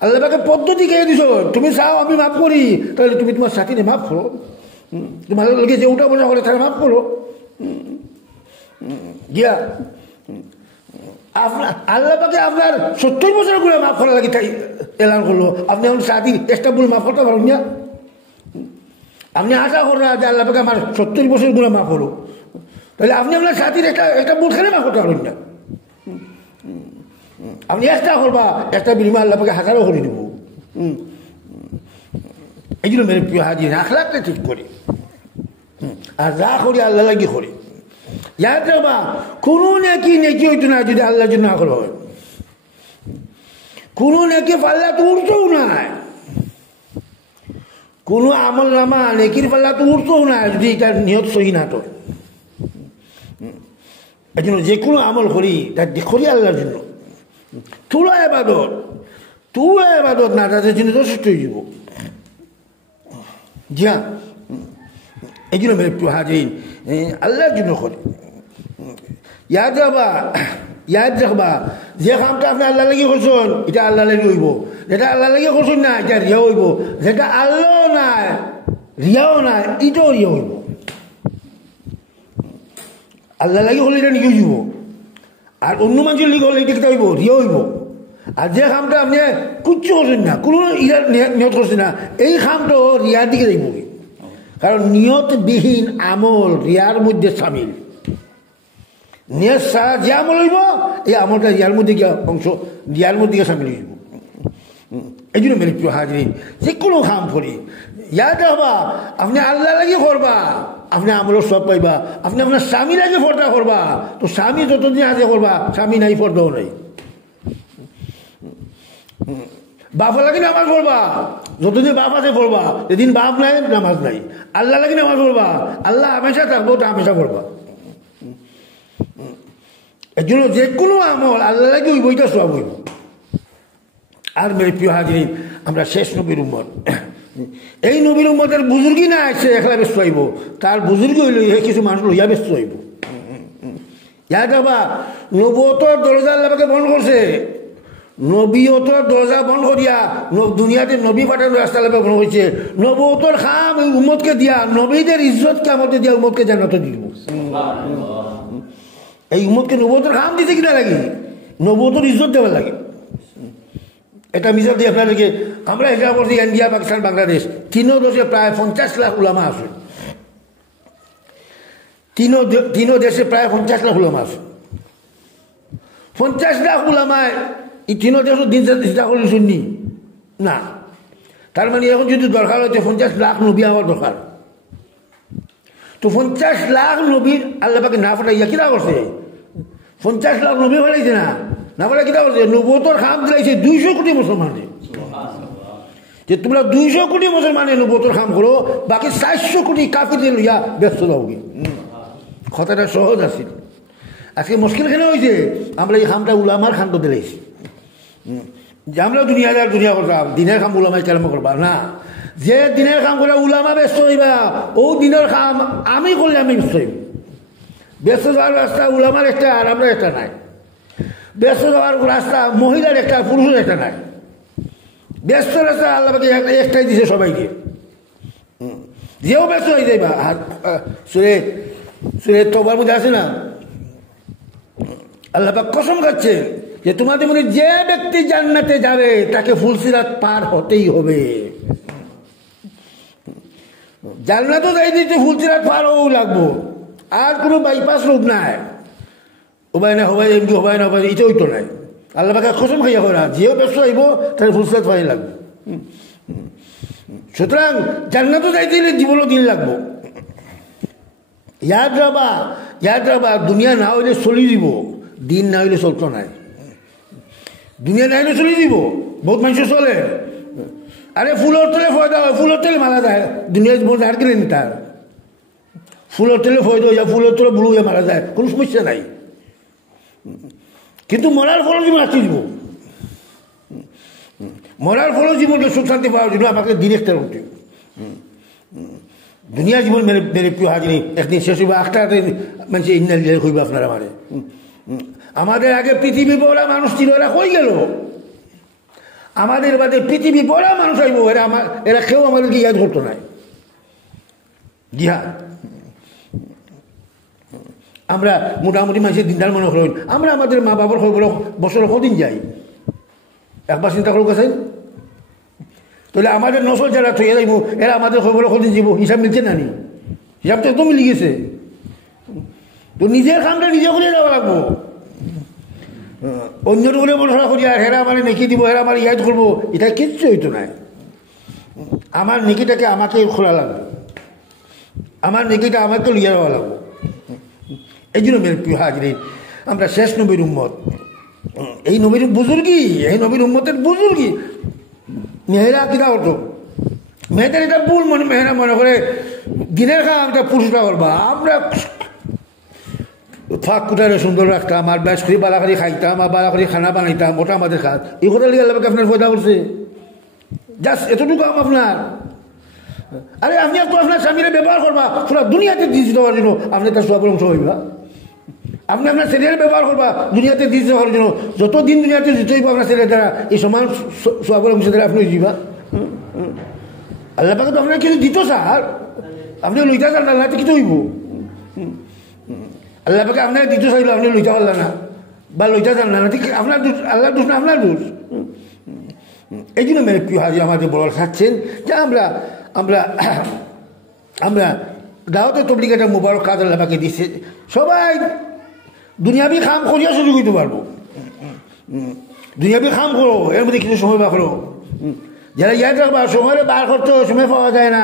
আল্লাহ পাকে পদ্ধতি কে দিছ, তুমি চাও আমি মাফ করি, তাহলে তুমি তোমার সাথীকে মাফ করো। তোমার লোকে যে উঠা বসা করে তারা মাফ করো। গিয়া আপনার আল্লাহ পাকে আপনার 70 বছর করে মাফ করা লাগে তাই এলান করলো। আপনি আমার সাথী একটা ভুল মাফ করতে পারুন না। আপনি আশা করেন যে আল্লাহ পাকে আমার 70 বছর গুলো মাফ করো, তাহলে আপনি আপনার সাথীর একটা ভুল খেলে মাফ করতে পারুন না। আপনি একটা করবা, একটা বিনিময় আল্লাহ পাকে 1000 করে দিব। এই জন্য মেরে প্রিয় হাজির আখলাকটা ঠিক করি, আর যা করি আল্লাহ লাগি করি। ইয়াদ রাখবা কোনো নেকি হইতো না যদি আল্লাহর জন্য না করা হয়। কোনো নেকি পাল্লা তো উঠতেও নাই, কোনো আমল নামা নেকির পাল্লা তো উঠতেও না যদি তার নিয়ত সহি না তো। এই জন্য যে কোনো আমল করি তার করি আল্লাহর জন্য। তুলা এবাদত না তাদের জন্য যথেষ্ট হয়ে যাব। জি হ্যাঁ, এই জন্য মেরে প্রিয় হাজির আল্লাহর জন্য করি। ইয়াদ রাখবা যে কামটা আপনি আল্লাহ লাগি করছেন এটা আল্লাহ লাগি হইব, যেটা আল্লাহ লাগি করছেন না এটা রিয়া হইব, যেটা আল্লাহ নাই রিয়াও নাই এটাও রিয়া হইব। আল্লাহ লাগি হলে এটা নিয়ে হইব, আর অন্য মানুষের লিগে হলে এটা হইব রিয়া হইব। আর যে কামটা আপনি কুচ্ছু করছেন না, কোনো নিয়ত করছেন না, এই কামটা রিয়ার দিকে যাইব। কারণ নিয়তবিহীন আমল রিয়ার মধ্যে সামিল। নিয়ত ছাড়া যে আমল হইব এই আমলটা রিয়ার মধ্যে গিয়ে অংশ রিয়ার মধ্যে গিয়ে সামিল হইব। এই জন্য মেরে প্রিয় হাজির যে কোনো কাম করি ইয়াদ রাখবা আপনি আল্লাহ লাগি করবা, আপনি আমলের সব পাইবা। আপনি আপনার স্বামীর আগে পর্দা করবা, তো স্বামী যতদিন আগে করবা, স্বামী নাই পর্দাও নাই। বাপ লাগি নামাজ পড়বা, যতদিন বাপ আছে পড়বা, যেদিন বাপ নাই নামাজ নাই। আল্লাহ লাগি নামাজ পড়বা, আল্লাহ হামেশা থাকবো, তো হামেশা পড়বা। এর জন্য যে কোনো আমল আল্লাহ লাগে ওই বইটা সব হইব। আর মেরে প্রিয় হাজির, আমরা শেষ নবীর উম্মত। এই নবীর উম্মতের বুজুর্গি না সে একলা ব্যস্ত হইব, তার বুজুর্গি হইল কিছু মানুষ লইয়া ব্যস্ত হইব। ইয়াদ বাবা, নবুয়তের দরজা আল্লাহকে বন্ধ করছে। নবীয়তের দরজা বন্ধ করিয়া দুনিয়াতে নবী পাঠানোর রাস্তা আল্লাহ বন্ধ হয়েছে। নবুয়তের খাম ওই উম্মতকে দিয়া, নবীদের ইজ্জত কিয়ামতে দিয়া উম্মতকে জান্নাতে দিব। এই উম্মতকে নবুয়তের খাম দিতে কিনা লাগে, নবুয়তের ইজ্জত দেওয়া লাগে। এটা মিশাল দিয়ে আপনাদেরকে আমরা হিসাব করছি, ইন্ডিয়া, পাকিস্তান, বাংলাদেশ তিনও দেশে প্রায় 50 লাখ উলামা আছে। তিনও দেশে প্রায় 50 লাখ উলামা আছে। 50 লাখ উলামায় এই তিনও দেশ দিন চিন্তা করে শুননি না। তার মানে এখন যদি দরকার হচ্ছে 50 লাখ নবী হওয়ার দরকার, তো 50 লাখ নবীর আল্লাহ পাকে না ফাটাইয়া কিনা করছে? 50 লাখ নবী ফাটাইছে না, না বলে কিনা করছে? নবুয়তের খাম দিলাইছে 200 কোটি মুসলমানে। যে তোমরা 200 কোটি মুসলমানে নবুয়তের খাম করো, বাকি 400 কোটি কাফিরদের লইয়া ব্যস্ত যাওগে। কথাটা সহজ আছিল। আজকে মুশকিল কেন হয়েছে? আমরা এই খামটা উলামার খান্ত দিলাইছি, যে আমরা দুনিয়াদার দুনিয়া করতাম, দিনের খাম উলামাই কেরাম করবা না। যে দিনের কাম করে উলামা ব্যস্ত হইবা, ও দিনের কাম আমি করলে আমি ব্যস্ত হইব। ব্যস্ত যাওয়ার রাস্তা উলামার একটা, আর আমরা একটা নাই। ব্যস্ত যাওয়ার রাস্তা মহিলার একটা, পুরুষের একটা নাই। ব্যস্ত রাস্তা আল্লাহ একটাই দিছে সবাইকে। যেও ব্যস্ত হয়ে যাইবা। সুরে সুরে তোবার মধ্যে আছে না, আল্লাহ পাক কসম খাচ্ছে যে তোমাদের মনে যে ব্যক্তি জান্নাতে যাবে তাকে ফুলসিরাত পার হতেই হবে। জান্নাতও যাই দিতে ফুলসিরাত পার হও লাগবো, আর কোনো বাইপাস রোড নাই। হবাই না হবাই, এমনি হবাই না হবাই, এটা হইতো নাই। আল্লাহ পাকে কসম খাইয়া করা, যেও ব্যস্ত আইব তাহলে ফুলসিরাত পানি লাগবে। সুতরাং জান্নাতও যাইতে দিলে জীবনও দিন লাগবো। ইয়াদ রাবা, দুনিয়া না হইলে চলি দিব, দিন না হইলে চলতো নাই। দুনিয়া না হইলে চলি দিব, বহুত মানুষ চলে। আরে ফুলের তেলে ফয়দা হয়, ফুলের তেলে মারা যায়, দুনিয়া জীবন আর কিনে নি তার। ফুলের তেলে ফয়দা হইয়া, ফুলের তেলে বুড়ো হইয়া মারা যায়, কোনো সমস্যা নাই। কিন্তু মরার ফল জীবন আসতে দিব, মরার ফল জীবনকে সুখ শান্তি পাওয়ার জন্য আমাকে দিন একটা করতে। দুনিয়া জীবন মেরে প্রিয় হাজির একদিন শেষ হইবা, একটা মানুষ ইন্ডিয়ান হইবে আপনারা। আমাদের আগে পৃথিবী বড়া মানুষ ছিল, এরা কই গেল? আমাদের বাদে পৃথিবী বড়া মানুষ আইব, এরা কেউ আমাদেরকে ইয়াদ করতো নাই। জি হ্যাঁ, আমরা মোটামুটি মানুষের দিনদার মনে করেন, আমরা আমাদের মা বাবার খবর বছর কদিন যাই, একবার চিন্তা করো গেছেন? তাহলে আমাদের নসল যারা থইয়া যাইব, এরা আমাদের খবর কদিন যাব? হিসাব মিলছে না নি? হিসাব তো একদম মিলি গেছে। তো নিজের কামটা নিজে করে যাওয়া লাগবো। অন্যের উপরে ভরসা করিয়া হেরা আমার নেকি দিব, হেরা আমার ইয়াদ করবো, এটা কিচ্ছু হইতো নাই। আমার নেকিটাকে আমাকে খোলা লাগবে, আমার নেকিটা আমাকে লইয়া যাওয়া লাগবো। এই জন্য মেরে প্রিয় হাজির, আমরা শেষ নবীর উম্মত। এই নবীর বুজুর্গি, এই নবীর উম্মতের বুজুর্গি। মেয়েরা কিনা হতো, মেয়েদের এটা ভুল মনে, মেয়েরা মনে করে দিনের কাম এটা পুরুষরা করবা। আমরা ফাঁক কুটারে সুন্দর রাখতাম, আর ব্যাস করে বালাখারি খাইতাম, আর বালাখারি খানা বানাইতাম, ওটা আমাদের খাত। এই কথা লিখে আল্লাহকে আপনার ফয়দা করছে, জাস্ট এতটুকু কাম আপনার। আরে আপনি তো আপনার স্বামীরা ব্যবহার করবা পুরা দুনিয়াতে দিয়েছি দেওয়ার জন্য, আপনি তার সব অংশ হইবা। আপনি আপনার ছেলের ব্যবহার করবা দুনিয়াতে দিয়েছি দেওয়ার জন্য, যতদিন দুনিয়াতে দিতে হইব আপনার ছেলের দ্বারা, এই সমান সব অংশ দ্বারা আপনি দিবা। আল্লাহ পাকে তো আপনার কিছু দিত স্যার, আপনি লইতে চান না, আল্লাহতে কিছু হইব। আল্লাহ পাকে আপনার দিতে চাইল, আপনি লইতে পারলেন না বা লইতে চান না, ঠিক আপনার দোষ, আল্লাহর দোষ না আপনার দোষ। এই জন্য মেরে প্রিয় হাজি আমাদের বড় খাচ্ছেন যে আমরা আমরা আমরা দাওয়াতে তবলিগ একটা মুবারক কাজ আল্লাহ পাকে দিচ্ছে। সবাই দুনিয়াবি খাম করিয়া সুযোগ হইতে পারবো, দুনিয়াবি খাম করো, এর মধ্যে কিছু সময় বার করো। যারা ইয়াদ রাখবা, সময় বার করতে সময় পাওয়া যায় না,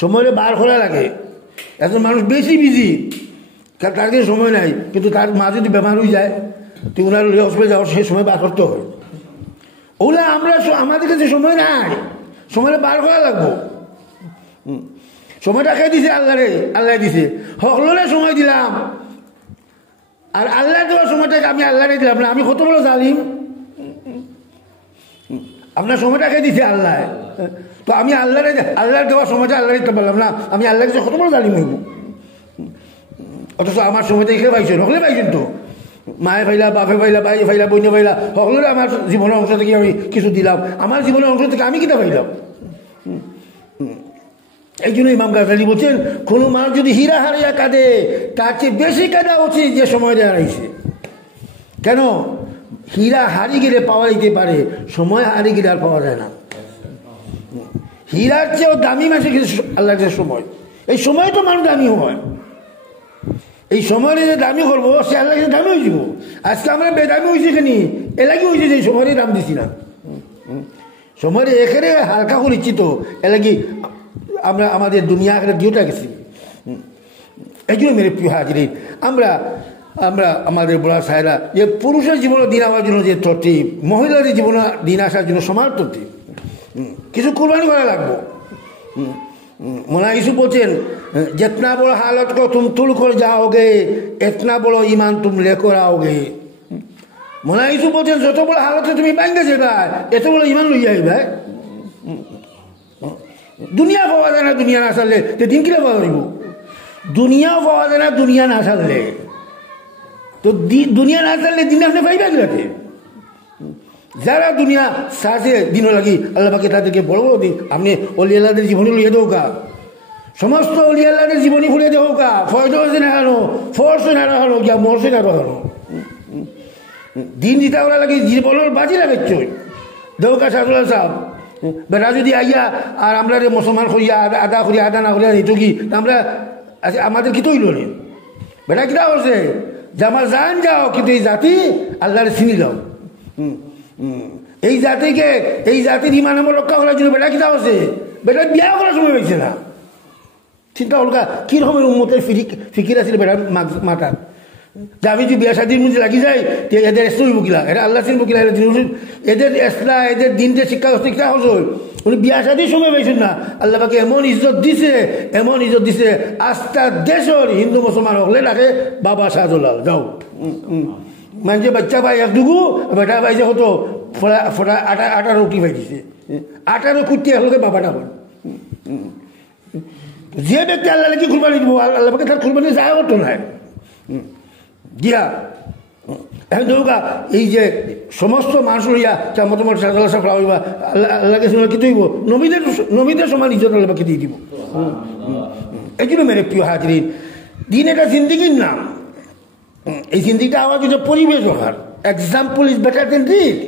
সময় বার করা লাগে। একজন মানুষ বেশি বিজি, তার কাছে সময় নাই, কিন্তু তার মা যদি বেমার হয়ে যায় তো ওনার হসপিটালে যাওয়ার সেই সময় বার করতে হয়। ওগুলা আমরা আমাদের কাছে সময় নাই, সময়টা বার করা লাগবো। সময়টা খেয়ে দিছে আল্লাহরে, আল্লাহ দিছে, সকলরে সময় দিলাম, আর আল্লাহ দেওয়ার সময়টাকে আমি আল্লাহরে দিলাম না। আমি কত বড় জালিম! আপনার সময়টা খেয়ে দিছে আল্লাহ, তো আমি আল্লাহরে, আল্লাহর দেওয়ার সময়টা আল্লাহ দিতে পারলাম না, আমি আল্লাহর কাছে কত বড় জালিম হইব। অথচ আমার সময়টা এখানে পাইছেন, সকলে পাইছেন তো, মায়ে ভাইলা, বাপে ভাইলা, ভাই ভাইলা, বইনে ভাইলা, সকলের আমার জীবনের অংশ থেকে আমি কিছু দিলাম, আমার জীবনের অংশ থেকে আমি কিনা পাইলাম। এই জন্য ইমাম গাজ্জালী বলছেন, কোন মানুষ যদি হীরা হারিয়া কাঁদে তার চেয়ে বেশি কাঁদা উচিত যে সময় দেওয়া রয়েছে। কেন? হীরা হারিয়ে গেলে পাওয়া যেতে পারে, সময় হারিয়ে গেলে আর পাওয়া যায় না। হীরার চেয়েও দামি মাসে কিন্তু আল্লাহর কাছে সময়। এই সময় তো মানুষ দামি হয়, এই সময়ের যে দামি করবো সে আল্লাহ কাছে দামি হয়ে যাব। আজকে আমরা বেদামি হয়েছি কেন? এলাকি হয়েছে যে সময়ের দাম দিছি না, সময়ের এখানে হালকা করেছি তো এলাকি আমরা আমাদের দুনিয়া এখানে দিওটা গেছি। এই জন্য মেরে প্রিয় হাজির, আমরা আমরা আমাদের বড় সাহেরা যে পুরুষের জীবনে দিন আসার জন্য যে তরতিব, মহিলাদের জীবনে দিন আসার জন্য সমান তরতিব, কিছু কুরবানি করা লাগবো। मोला यीशु बोलছেন जितना बड़ा हालत को तुम तुल कर जाओगे इतना बड़ा ईमान तुम लेकर आओगे। मोला यीशु बोलছেন যত বড় হালতে তুমি বাইঙ্গে যাবে এত বড় ঈমান লইয়া আইবা। দুনিয়া পাওয়া যায় না, দুনিয়া না আসলে তে দিন কিলে পাওয়া যাইব? দুনিয়াও পাওয়া যায় না, দুনিয়া না আসলে তো দুনিয়া না আসলে দিন আপনি পাইবেন নাকি? যারা দুনিয়া সাথে দিনও লাগি আল্লাহ পাকে তাদেরকে বড় বড় দিন আপনি অলি আল্লাহদের জীবনী লইয়ে দেও কা, সমস্ত অলি আল্লাহদের জীবনী ফুলিয়ে দেও কা, ফয়দা হয়েছে না হানো, ফোর্স না হানো, গিয়া মরছে না হানো, দিন দিতে ওরা লাগে জীবনের বাজি লাগে চই দেও কা। সাদুল্লাহ সাহেব বেটা যদি আইয়া আর আমরা মুসলমান করিয়া আদা করিয়া আদা না করিয়া নিত কি আমরা আমাদের কি তৈল নি? বেটা কিনা করছে যে আমার জান যাও, কিন্তু এই জাতি আল্লাহরে চিনি যাও। এই জাতিকে, এই জাতির ইমান আমার রক্ষা করার জন্য বেটা কিনা করছে, বেটা বিয়া করার সময় হয়েছে না। চিন্তা হলকা কি রকমের উন্মতের ফিকির আছিল বেটার মাথার, যে আমি যদি বিয়া শাদির মধ্যে লাগি যাই এদের এসলা হইব কিলা, এরা আল্লাহ চিনব কিলা, এদের এসলা এদের দিনটা শিক্ষা শিক্ষা হচ্ছে উনি বিয়া শাদির সময় পাইছেন না। আল্লাহ পাকে এমন ইজ্জত দিছে, এমন ইজ্জত দিছে, আস্থা দেশের হিন্দু মুসলমান হলে লাগে বাবা শাহজলাল যাও। মানে বাচ্চা পাই এক দুগু, বেটা পাইছে কত ফোড়া ফোড়া আটা রুটি পাই দিছে, আটারও কুটি হলে বাবাটা হল। যে ব্যক্তি আল্লাহ কি কুরবানি দিব, আল্লাহ পাকে তার কুরবানি যায় করতো নাই দিয়া। এখন ধরুকা এই যে সমস্ত মানুষ লইয়া মোটামুটি হইবা আল্লাহকে শুনে কি দিব, নবীদের সমান ইজ্জত আল্লাহ পাকে দিয়ে দিব। এই জন্য মেরে প্রিয় হাজির, দিন এটা জিন্দিগির নাম। এই জিন্দিগিটা আমার কিছু পরিবেশ দরকার। Example is better than read.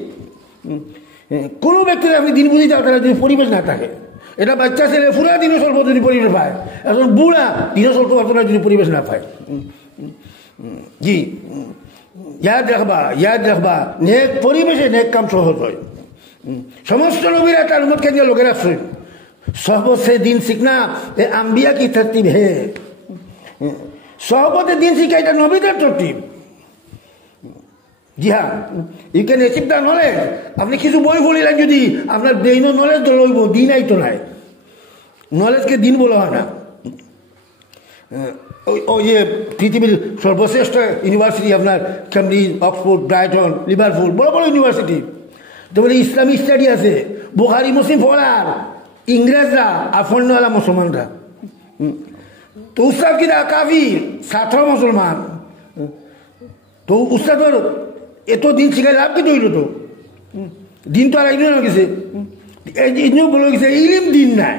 কোনো ব্যক্তির আপনি দিন বুঝি যাও তারা যদি পরিবেশ না থাকে, এটা বাচ্চা ছেলে পুরা দিনও চলবো যদি পরিবেশ পায়, এখন বুড়া দিনও চলতে পারতো না যদি পরিবেশ না পায়। জি ইয়াদ রাখবা নেক পরিবেশে নেক কাম সহজ হয়। সমস্ত নবীরা তার উম্মতকে নিয়ে লোকেরা শুন সহবতে দিন শিখনা এ আম্বিয়া কি তরতিব হে। সহবতে দিন শিখা এটা নবীদের তরতিব। জি হ্যাঁ, you can achieve the knowledge. আপনি কিছু বই পড়িলেন যদি আপনার ব্রেইনও নলেজ তো লইব, দিন আইতো নাই। নলেজকে দিন বলা হয় না। ওই যে পৃথিবীর সর্বশ্রেষ্ঠ ইউনিভার্সিটি আপনার কেমব্রিজ, অক্সফোর্ড, ব্রাইটন, লিভারপুল, বড় বড় ইউনিভার্সিটি, তারপরে ইসলামী স্টাডি আছে, বুখারি মুসলিম পড়ার ইংরেজরা আর ফন্ডওয়ালা মুসলমানরা। তো উস্তাদ কিনা কাফির, ছাত্র মুসলমান। তো উস্তাদর এত দিন শিখাই লাভ কি তৈল? তো দিন তো আর একদিন গেছে, বলে গেছে ইলিম দিন নাই,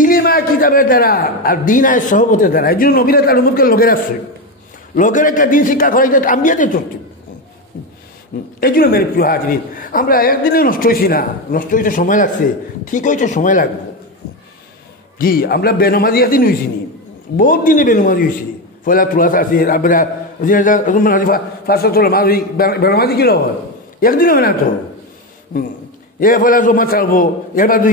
ইলিম আর কিতাবের দ্বারা আর দিন আয় সহবতের দ্বারা। এই জন্য নবীরা তার উম্মতকে লোকের আসছে, লোকের একটা দিন শিক্ষা করাইতে আম্বিয়াতে চলছে। এই জন্য মেরে প্রিয় হাজির, আমরা একদিনে নষ্ট হয়েছি না, নষ্ট হইতে সময় লাগছে, ঠিক হইতে সময় লাগবে। জি আমরা বেনমাজি একদিন হয়েছি নি, বহুত দিনে বেনমাজি হয়েছি। পয়লা তুলাস আছে বেনমাজি কিলো হয় একদিন হয় না তো। এ ফলে জমা চালবো, এর বাদে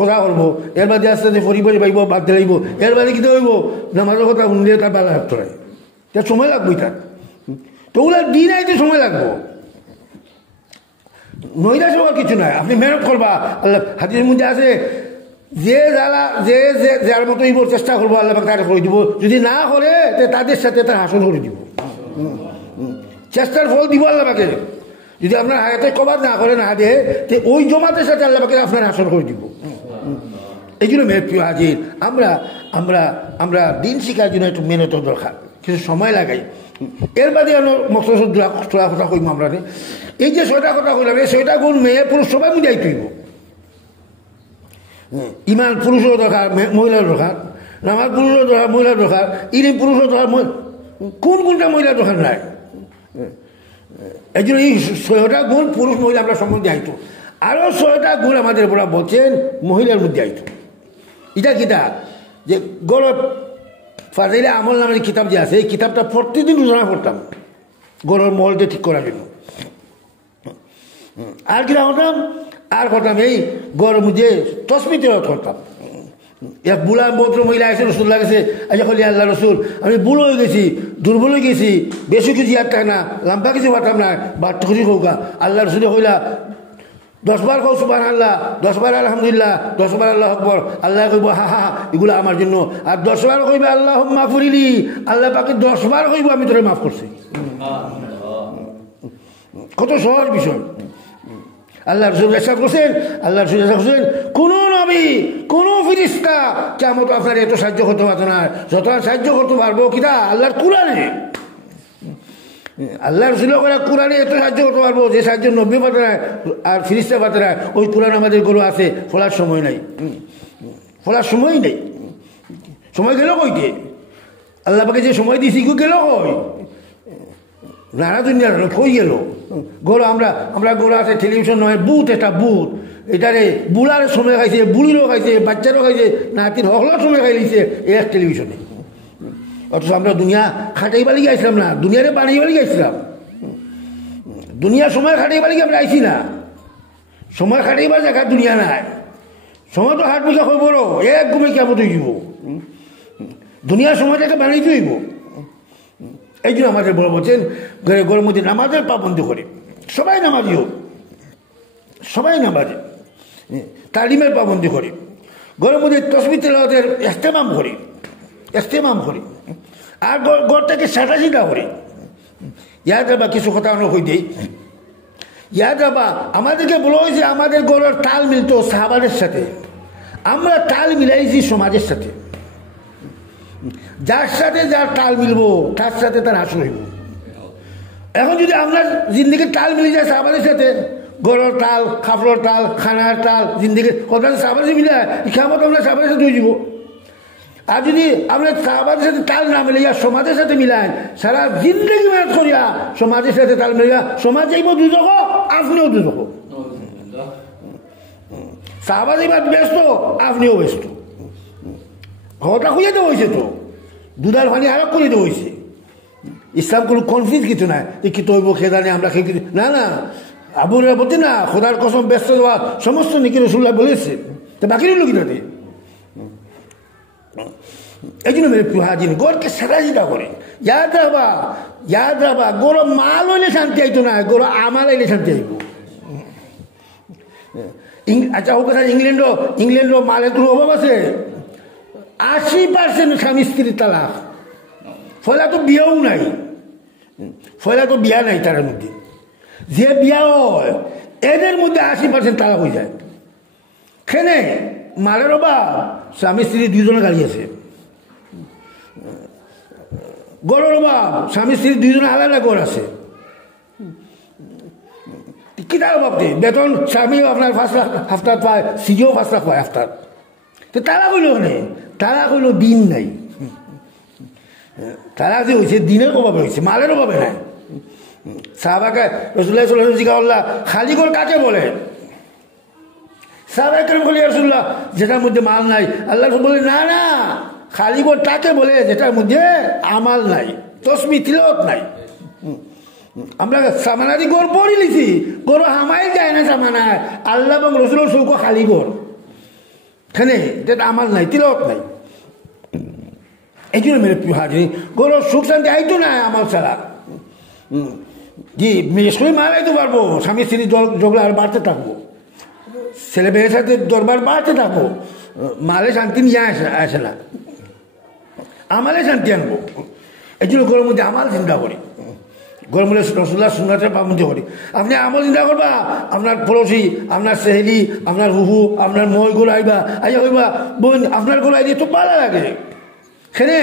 খোদা করবো, এর বাদে আস্তে আস্তে ফরিব যাইব, বাদ দিলাইব, এর বাদে কি হইব নামাজের কথা শুনলে তার বালা হাঁটতে হয়, তার সময় লাগবেই তার। তো ওগুলো দিন আইতে সময় লাগবো, নইরা সবার কিছু নাই, আপনি মেহনত করবা। আল্লাহ হাদিসের মধ্যে আছে যে যারা যে যার মতো এইবার চেষ্টা করবো আল্লাহ তার করে দিব, যদি না করে তাদের সাথে তার হাসন করে দিব, চেষ্টার ফল দিব আল্লাহ পাকে। যদি আপনার হাতে কভার না করে না দেয় তো ওই জমাতের সাথে আল্লাহ পাকে আপনার হাসন করে দিব। এই জন্য মেয়ে প্রিয় হাজির, আমরা আমরা আমরা দিন শিখার জন্য একটু মেহনত দরকার, কিছু সময় লাগাই। এর বাদে মকসদ কথা কইম আমরা, এই যে 6টা কথা কইলাম, এই 6টা গুণ মেয়ে পুরুষ সবাই মিলাই তুইব। ইমান পুরুষও দরকার, মহিলার দরকার, নামাজ পুরুষও দরকার, মহিলার দরকার, ইলিম পুরুষও দরকার, কোন কোনটা মহিলার দরকার নাই। এই জন্য এই 6টা গুণ পুরুষ মহিলা আমরা সম্বন্ধে আইতো, আরো 6টা গুণ আমাদের বড় বলছেন মহিলার মধ্যে আইতো। এটা কিতা যে গৌরব ফাজাইলে আমল নামের কিতাব যে আছে, এই কিতাবটা প্রতিদিন রোজানা পড়তাম গৌরব মহলকে ঠিক করার জন্য। আর কিনা হতাম, আর করতাম এই গৌরব মধ্যে তসবি তেলাওয়াত করতাম। এক বুড়া বৌদ্ধ মহিলা আছে, রসুল্লাহ গেছে, আচ্ছা বলি আল্লাহ রসুল আমি বুড়ো হয়ে গেছি, দুর্বল হয়ে গেছি, বেশি কিছু আর থাকে না, লম্বা কিছু পারতাম না, বাট খুশি হোক। আল্লাহ রসুল কইলা 10 বার কৌ সুবহানাল্লাহ, 10 বার আলহামদুলিল্লাহ, 10 বার আল্লাহু আকবার। আল্লাহ কইব হা হা এগুলো আমার জন্য, আর 10 বার কইবে আল্লাহুম্মা মাগফিরলি, আল্লাহ পাকে 10 বার কইব আমি তোরে মাফ করছি। কত সহজ বিষয়। আল্লাহ রসুল ইরশাদ করছেন, আল্লাহ রসুল ইরশাদ করছেন কোন নবী কোন ফেরেশতা কিয়ামত আপনার এত সাহায্য করতে পারতো না যত সাহায্য করতে পারবো কিনা আল্লাহর কুরআনে। আল্লাহ রসুলের করে কোরআনে এত সাহায্য করতে পারবো যে সাহায্য নবী পাতে না আর ফেরেশতা পাতে না। ওই কোরআন আমাদের গরু আছে, ফলার সময় নাই, ফলার সময় নেই। সময় গেল কইতে আল্লাহ পাকে যে সময় দিয়েছি গেল কই নানা দুনিয়ার কই গেল গরু। আমরা গরু আছে টেলিভিশন নয়, বুথ, এটা বুথ, এটারে বুড়ার সময় খাইছে, বুড়িরও খাইছে, বাচ্চারও খাইছে, নাতির হকলার সময় খাই দিয়েছে এক টেলিভিশনে। অথচ আমরা দুনিয়া খাটাইবার লিগে আইছিলাম না, দুনিয়ারে বানাইবার লিগে আইছিলাম। দুনিয়ার সময় খাটাইবার লিগে আমরা আইছি না, সময় খাটাইবার জায়গা দুনিয়া নাই। সময় তো হাট পূজা হয়ে বড় এক ঘুমে কেমন হইব, দুনিয়ার সময়টাকে বানাইতে হইব। এই জন্য আমাদের বড় বলছেন ঘরের মধ্যে নামাজের পাবন্দি করে, সবাই নামাজি হোক, সবাই নামাজে তালিমের পাবন্দি করে, ঘরের মধ্যে তসবিহ তেলাওয়াতের ইহতেমাম করি, আর ঘরটাকে সাঁটাচিটা করি। ইয়াদ রাখবা, কিছু কথা আমরা কই দিই, ইয়াদ রাখবা আমাদেরকে বলা হয়েছে আমাদের ঘরের তাল মিলতো সাহাবাদের সাথে, আমরা তাল মিলাইছি সমাজের সাথে। যার সাথে যার তাল মিলবো তার সাথে তার হাসর হইব। এখন যদি আপনার জিন্দিগির তাল মিলে যায় সাহাবাদের সাথে, গড়ের তাল, খাফড়ের তাল, খানার তাল, জিন্দিগির কথা সাহাবাদের মিলে কেমন আমরা সাহাবাদের সাথে হয়ে যাব। আর যদি আপনার সাহাবাদের সাথে তাল না মিলে সমাজের সাথে মিলায়, সারা জিন্দিগি মেহনত করিয়া সমাজের সাথে তাল মিলে সমাজ যাইব দুজক, আপনিও দুজক। সাহাবাদ এবার ব্যস্ত, আপনিও ব্যস্ত। হটা খুঁজে দেওয়া হয়েছে তো, দুধার পানি আরো করে দেওয়া হয়েছে। ইসলাম কোনো কনফিউজ কিছু নাই কি তৈব খেদানে আমরা খেয়ে না না, আবুরা বলতে না খোদার কসম ব্যস্ত দেওয়া সমস্ত নাকি রসুল্লাহ বলেছে, তা বাকি রইল কিনাতে। এই জন্য হাজির গড়কে সারাজিটা করে ইয়াদ রাখবা গরম মাল হইলে শান্তি আইতো না, গরম আমাল আইলে শান্তি আইব। আচ্ছা ও কথা ইংল্যান্ডও মালের কোনো অভাব আছে? 80% স্বামী স্ত্রীর তালাক। ফলে তো বিয়াও নাই, বিয়া নাই তার মধ্যে। যে বিয়া হয় এদের মধ্যে 80% তালাক হয়ে যায়। খেনে মালের অভাব, স্বামী স্ত্রী দুজনে গাড়ি আছে। গড়ের অভাব, স্বামী স্ত্রী দুজনে আলাদা গড় আছে। কি তার অভাব নেই, বেতন স্বামীও আপনার 5 লাখ হাফতার পায়, সিজিও 5 লাখ পায় হাফতার। তো তারা কইল ওখানে, তারা কইল দিন নাই। তারা যে হয়েছে দিনের অভাবে হয়েছে, মালের অভাবে নাই। সাহাবাকে রাসূলুল্লাহ সাল্লাল্লাহু আলাইহি ওয়াসাল্লাম খালি ঘর কাকে বলে? সাহাবায়ে কেরাম বলে রাসূলুল্লাহ যেটার মধ্যে মাল নাই। আল্লাহ বলে না না, খালি ঘর তাকে বলে যেটার মধ্যে আমাল নাই, তসবিহ তিলাওয়াত নাই। আমরা সামানা দি গড় পড়ি লিছি গড় হামাই যায় না সামানায় আল্লাহ এবং রসুলের চৌক খালি গড় খানে এটা আমার নাই তিলত নাই এই জন্য মেরে প্রিয় হাজির গড় সুখ শান্তি আইতো না আমার ছাড়া জি মেয়ে মারাইতে পারবো স্বামী স্ত্রী ঝগড়া আর বাড়তে থাকবো ছেলে মেয়ের সাথে দরবার বাড়তে থাকবো মালে শান্তি নিয়ে আসে না আমালে শান্তি আনবো এই জন্য গরমের মধ্যে আমার চিন্তা করি গরমের রসুল্লাহ সুন্নাতের মধ্যে করি আপনি আমল চিন্তা করবা আপনার পড়োশি আপনার সেহেলি আপনার হুহু আপনার মই গোল আইবা আইয়া হইবা বোন আপনার গোল আইলে তো ভালো লাগে সেনে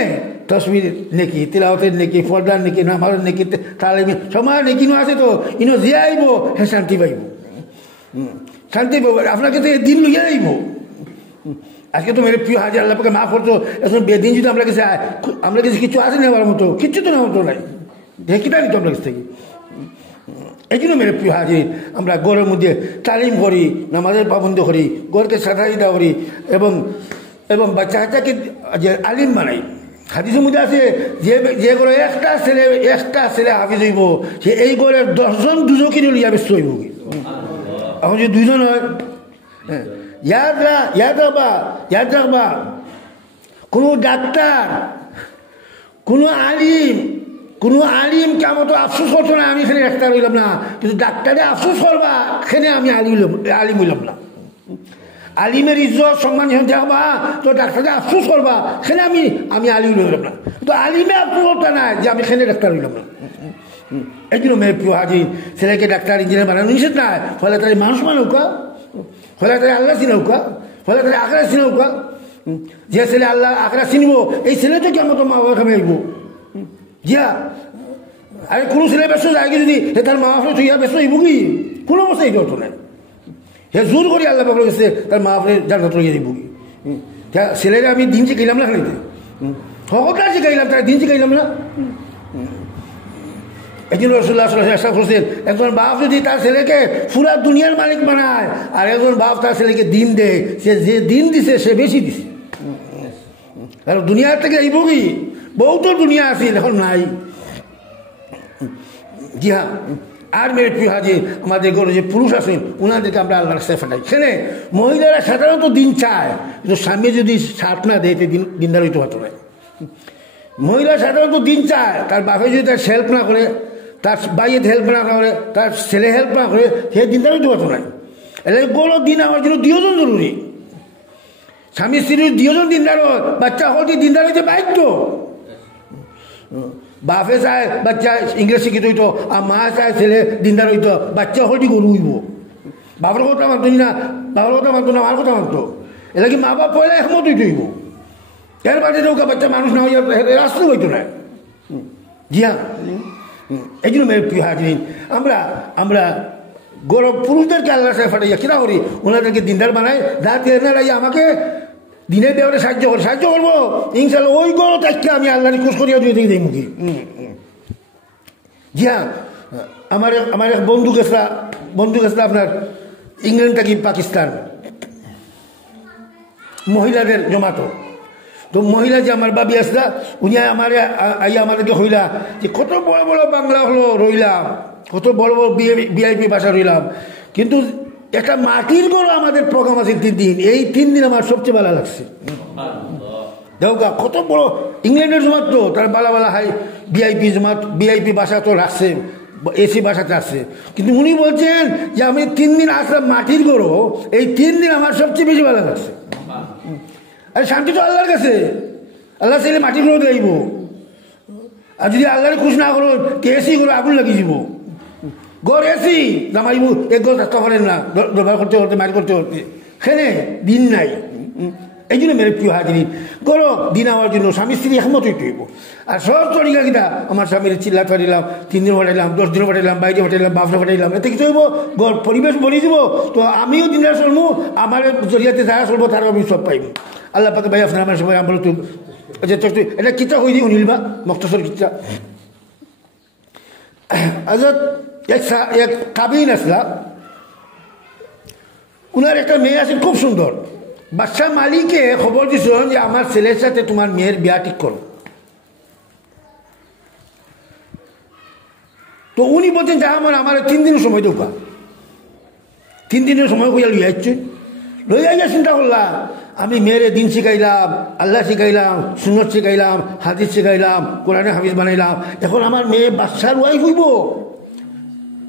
তসবির নেকি তিলাওয়াতের নেকি ফর্দার নেকি নামাজের নেকি তালিমি সময় নেকি আছে তো ইনো যে আইব হে শান্তি পাইব শান্তি পাইব আপনাকে তো দিন লইয়া আইব আজকে তো মেরে প্রিয় হাজির আল্লাহকে মাফ করতো এখন বেদিন যদি আমরা কাছে কিছু আছে নেওয়ার মতো কিচ্ছু তো নেওয়ার মতো নাই ঢেকিটা নিত আপনার কাছ থেকে এই জন্য মেরে প্রিয় হাজির আমরা গড়ের মধ্যে তালিম করি নামাজের পাবন্দ করি গড়কে সাধারিতা করি এবং এবং বাচ্চা কাচ্চাকে যে আলিম বানাই হাদিসের মধ্যে আছে যে গড়ে একটা ছেলে হাফিজ হইব সে এই গড়ের 10 জন দুজকিনে লিয়া ব্যস্ত হইব এখন যদি 2 জন হয় হ্যাঁ ইয়াদ রাখবা কোনো ডাক্তার কোনো আলিম কেমন তো আফসোস করতো না আমি এখানে ডাক্তার হইলাম না কিন্তু ডাক্তারে আফসোস করবা এখানে আমি আলিম হইলাম না আলিমের ইজ্জত সম্মান যখন দেখবা তো ডাক্তারে আফসোস করবা এখানে আমি আলিম হইলাম না তো আলিমে আফসোস করতে না যে আমি এখানে ডাক্তার হইলাম না এই জন্য মেয়ে প্রিয় হাজির ছেলেকে ডাক্তার ইঞ্জিনিয়ার বানানো নিষেধ নাই ফলে তাই মানুষ মানুকা ফলে তাই আল্লাহ চিনৌকা ফলে তাই আখড়া চিনৌকা যে ছেলে আল্লাহ আখড়া চিনব এই ছেলে তো কেমন তো মা বাবা খামে আইব জিয়া আরে কোনো ছেলে ব্যস্ত যায় কি যদি তার মা বাপরে তুই ব্যস্ত হইব কি কোনো অবস্থা এই করতো না হে জোর করি আল্লাহ বাপরে গেছে তার মা বাপরে জান্নাত লইয়া দিব কি ছেলেরা আমি দিন শিখাইলাম না খালিতে সকলটা শিখাইলাম তার দিন শিখাইলাম না একজন রসুল্লাহ হোসেন একজন বাপ যদি তার ছেলেকে পুরা দুনিয়ার মালিক বানায় আর একজন বাপ তার ছেলেকে দিন দেয় সে যে দিন দিছে সে বেশি দিছে কারণ দুনিয়ার থেকে এই বগি বহুত দুনিয়া আছে এখন নাই জি হ্যাঁ আর মেরে প্রিয় হাজির আমাদের ঘরে যে পুরুষ আছেন ওনাদেরকে আমরা আল্লাহর কাছে ফাটাই সেখানে মহিলারা সাধারণত দিন চায় কিন্তু স্বামী যদি সাথ না দেয় দিনদার হইতে পারতো না মহিলা সাধারণত দিন চায় তার বাপে যদি তার হেল্প না করে তার বাইয়ের হেল্প না করে তার ছেলে হেল্প না করে সে দিনদার হইতে পারতো না এলে কোনো দিন আমার জন্য 2 জন জরুরি স্বামী স্ত্রীর 2 জন দিনদার বাচ্চা হতে দিনদার হইতে বাধ্য বাপে চায় বাচ্চা ইংরেজি শিক্ষিত হইতো আর মা চায় ছেলে দিনদার হইতো বাচ্চা হলটি গরু হইব বাবার কথা মানতো না বাবার কথা মানতো না আমার কথা মানতো এটা কি মা বাপ পয়লা একমত হইতে হইব এর বাদে নৌকা বাচ্চা মানুষ না হইয়া রাস্তা হইতো না জি হ্যাঁ এই জন্য মেয়ের প্রিয় হাজির আমরা গৌরব পুরুষদেরকে আল্লাহ সাহেব ফাটাইয়া কিনা করি ওনাদেরকে দিনদার বানাই যাতে এনারা আমাকে দিনের দেওয়ারে সাহায্য করবো ইনশাল্লাহ ওই গরো তাকে আমি আল্লাহর খোঁজ করিয়া দিয়ে দিই মুখী জি হ্যাঁ আমার এক বন্ধু গেছলা আপনার ইংল্যান্ড থেকে পাকিস্তান মহিলাদের জমাতো তো মহিলা যে আমার বাবি আসলা উনি আমাদেরকে হইলা যে কত বড় বড় বাংলা হলো রইলাম কত বড় বড় VIP বাসা রইলাম কিন্তু একটা মাটির গড় আমাদের প্রোগ্রাম আছে 3 দিন এই 3 দিন আমার সবচেয়ে ভালো লাগছে দেখো কত বড় ইংল্যান্ডের জমাত তো তার বালা হাই VIP বাসা তো রাখছে AC বাসাতে আসছে কিন্তু উনি বলছেন যে আমি 3 দিন আসলাম মাটির গড় এই 3 দিন আমার সবচেয়ে বেশি ভালো লাগছে আরে শান্তি তো আল্লাহর কাছে আল্লাহ চাইলে মাটির গড় দেব আর যদি আল্লাহরে খুশ না করো AC করে আগুন লাগিয়ে যাব গড় এসি জামাইবু এক গড় রাস্তা করেন না দরবার করতে মারি করতে সেনে দিন নাই এই জন্য মেরে প্রিয় হাজির গড় দিন আমার জন্য স্বামী স্ত্রী একমত হইতে হইব আর সব তরিকা কিনা আমার স্বামীর চিল্লা ফাটাইলাম 3 দিন ফাটাইলাম 10 দিন ফাটাইলাম বাইরে ফাটাইলাম বাপরে ফাটাইলাম এতে কিছু হইব গড় পরিবেশ বলি দিব তো আমিও দিনদার চলবো আমার জরিয়াতে যারা চলবো তারা আমি সব পাইব আল্লাহ পাকে ভাই আপনার আমার সবাই আমরা তো এটা কিতা হয়ে দিই শুনিলবা মক্তসর কিতা আজাদ এক কাবিন আসলা উনার একটা মেয়ে আছে খুব সুন্দর বাদশাহ মালিকে খবর দিয়েছেন যে আমার ছেলের সাথে তোমার মেয়ের বিয়া ঠিক করো তো উনি বলছেন যে আমার 3 দিনের সময় দোকা 3 দিনের সময় কইয়া লইয়া আসছেন লইয়া গিয়া চিন্তা করলাম আমি মেয়েরে দিন শিখাইলাম আল্লাহ শিখাইলাম সুন্নত শিখাইলাম হাদিস শিখাইলাম কোরআনে হাফিজ বানাইলাম এখন আমার মেয়ে বাচ্চার ওয়াইফ হইব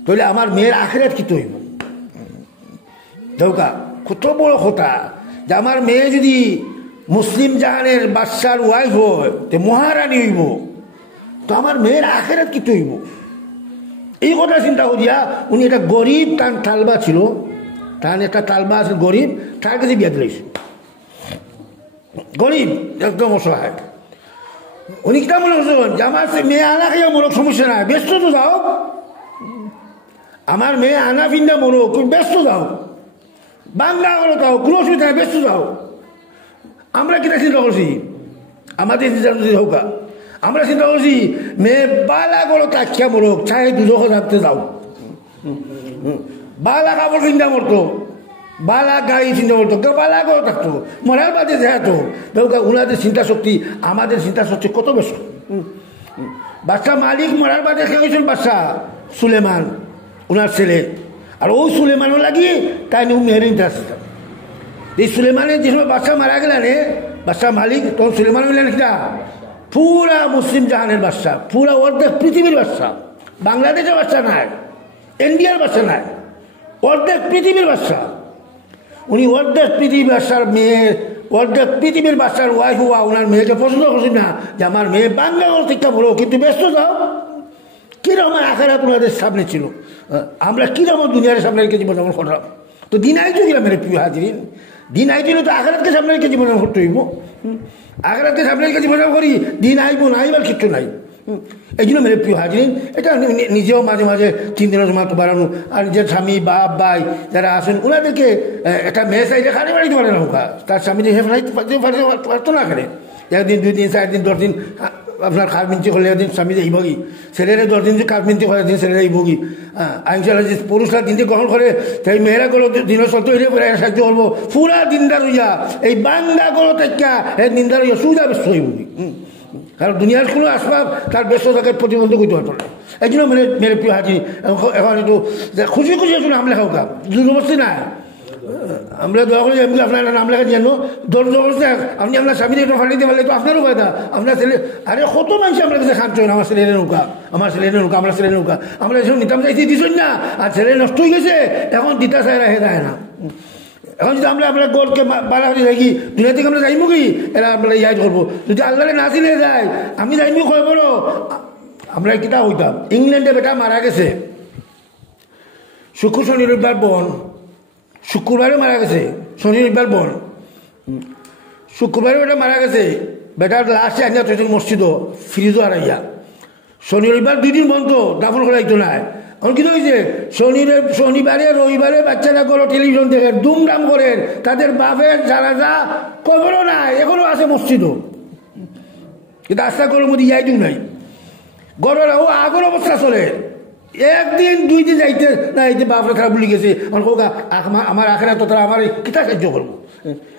তাহলে আমার মেয়ের আখিরাত কি হইব দৌকা কত বড় কথা যে আমার মেয়ে যদি মুসলিম জাহানের বাচ্চার ওয়াইফ হয় তো মহারানী হইব তো আমার মেয়ের আখিরাত কি হইব এই কথা চিন্তা করিয়া উনি একটা গরিব তার তালবা ছিল তার একটা তালবা আছে গরিব তার কাছে বিয়া দিলাইছে গরিব একদম অসহায় উনি কিতা মনে করছেন যে আমার মেয়ে আনা খাইয়া মরক সমস্যা নাই ব্যস্ত তো যাও আমার মেয়ে আনা ফিন্দা মরক তুমি ব্যস্ত যাও বাংলা করে যাও কোনো অসুবিধা নাই ব্যস্ত যাও আমরা কিনা চিন্তা করছি আমাদের চিন্তা হোক আমরা চিন্তা করছি মেয়ে বালা করে তাকিয়া মরক চাই দুজো যাতে যাও বালা কাপড় চিন্তা করতো বালা গাড়ি চিন্তা করতো কেউ বালা করে থাকতো মরার বাদে যেহেতু ওনাদের চিন্তা শক্তি আমাদের চিন্তা শক্তি কত বেশি বাচ্চা মালিক মরার বাদে খেয়ে গেছেন বাচ্চা সুলেমান ওনার ছেলে আর ওই সুলেমানও লাগিয়ে তাই নিয়ে মেয়ের ইন্টারেস্ট এই সুলেমানের যে সময় বাচ্চা মারা গেলেন বাচ্চা মালিক তখন সুলেমান হইলেন কিনা পুরা মুসলিম জাহানের বাচ্চা পুরা অর্ধেক পৃথিবীর বাচ্চা বাংলাদেশের বাচ্চা নাই ইন্ডিয়ার বাচ্চা নাই অর্ধেক পৃথিবীর বাচ্চা উনি অর্ধেক পৃথিবীর বাচ্চার মেয়ে অর্ধেক পৃথিবীর বাচ্চার ওয়াইফ হওয়া ওনার মেয়েকে পছন্দ করছেন না যে আমার মেয়ে বাংলা শিক্ষা বলো কিন্তু ব্যস্ত যাও কিরকম আখেরাত ওনাদের সামনে ছিল আমরা কিরকম দুনিয়ার সামনে রেখে জীবন যাপন করলাম তো দিন আইতো কিনা মেরে প্রিয় হাজিরিন দিন আইছিল তো আখেরাতকে সামনে রেখে জীবন যাপন করতে হইব আখেরাতকে সামনে রেখে জীবন যাপন করি দিন আইব না আইবার কিচ্ছু নাই এই জন্য মেরে প্রিয় হাজিরিন এটা নিজেও মাঝে মাঝে 3 দিনের জমা তো বাড়ানো আর নিজের স্বামী বাপ ভাই যারা আছেন ওনাদেরকে একটা মেয়ে চাইলে খালি বাড়িতে পারে না হোকা তার স্বামী পারতো না এখানে 1 দিন 2 দিন 4 দিন 10 দিন আপনার খার মিনতি করলে একদিন স্বামী যাইবগি ছেলেরা 10 দিন যে খার মিনতি করে একদিন ছেলেরা যাইবগি আইনশাল্লাহ যে পুরুষরা দিনটি গ্রহণ করে তাই মেয়েরা গুলো দিনের সত্য হইলে করে সাহায্য করবো পুরা দিনদার হইয়া এই বাংলা গুলো থেকে এই দিনদার হইয়া সুবিধা ব্যস্ত হইবগি কারণ দুনিয়ার কোনো আসবাব তার ব্যস্ততাকে প্রতিবন্ধক হইতে পারতো না এই জন্য মেরে প্রিয় হাজির এখন একটু খুশি খুশি একটু নাম লেখা হোক জবরদস্তি না আমরা দয়া করে এমনি আপনার নাম লেখা দিয়ে জবরদস্তি আপনি আপনার স্বামীকে একটু ফাটিয়ে দিতে পারলে তো আপনারও ফায়দা আপনার ছেলে আরে কত মানুষ আমরা কাছে খাচ্ছ না আমার ছেলের নৌকা আমার ছেলের নৌকা আমার ছেলের নৌকা আমরা এসব নিতাম চাইছি দিচ্ছেন না আর ছেলে নষ্ট হয়ে গেছে এখন দিতা চাই রাখে দেয় না এখন যদি আমরা আপনার গড়কে বাড়া হয়ে যাই দুনিয়া থেকে আমরা যাইব কি এরা আমরা ইয়াই করবো যদি আল্লাহ না চিনে যায় আমি যাইব কয় বড় আমরা কিতা হইতাম ইংল্যান্ডে বেটা মারা গেছে শুক্র শনি রবিবার বন শুক্রবারে মারা গেছে শনি রবিবার বন শুক্রবারে বেটা মারা গেছে বেটার লাস্টে আনিয়া তৈরি মসজিদও ফ্রিজও হারাইয়া শনি রবিবার 2 দিন বন্ধ দাফন করাইতো না এখন কি হয়েছে শনিবারে রবিবারে বাচ্চারা করো টেলিভিশন দেখে দুমদাম করেন তাদের বাপের জানাজা কবরও নাই এখনো আছে মসজিদও কিন্তু আস্থা করোর মধ্যে ইয়াই দিও নাই গড়রা ও আগর অবস্থা চলে 1 দিন 2 দিন যাইতে না এই যে বাপরা খারাপ বলে গেছে আমার আখেরা তো তারা আমার কিতা সাহায্য করবো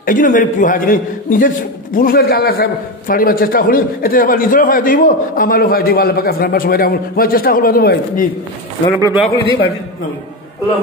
এই জন্য মেরে প্রিয় হাজির নিজের পুরুষদেরকে আল্লাহ ফাড়িবার চেষ্টা করি এতে আবার নিজেরও ফায়দা দিব আমারও ফায়দা দিব আল্লাহ পাকে আপনার সবাই আমার চেষ্টা করবো তো ভাই আমরা দোয়া করে দিই ভাই আল্লাহ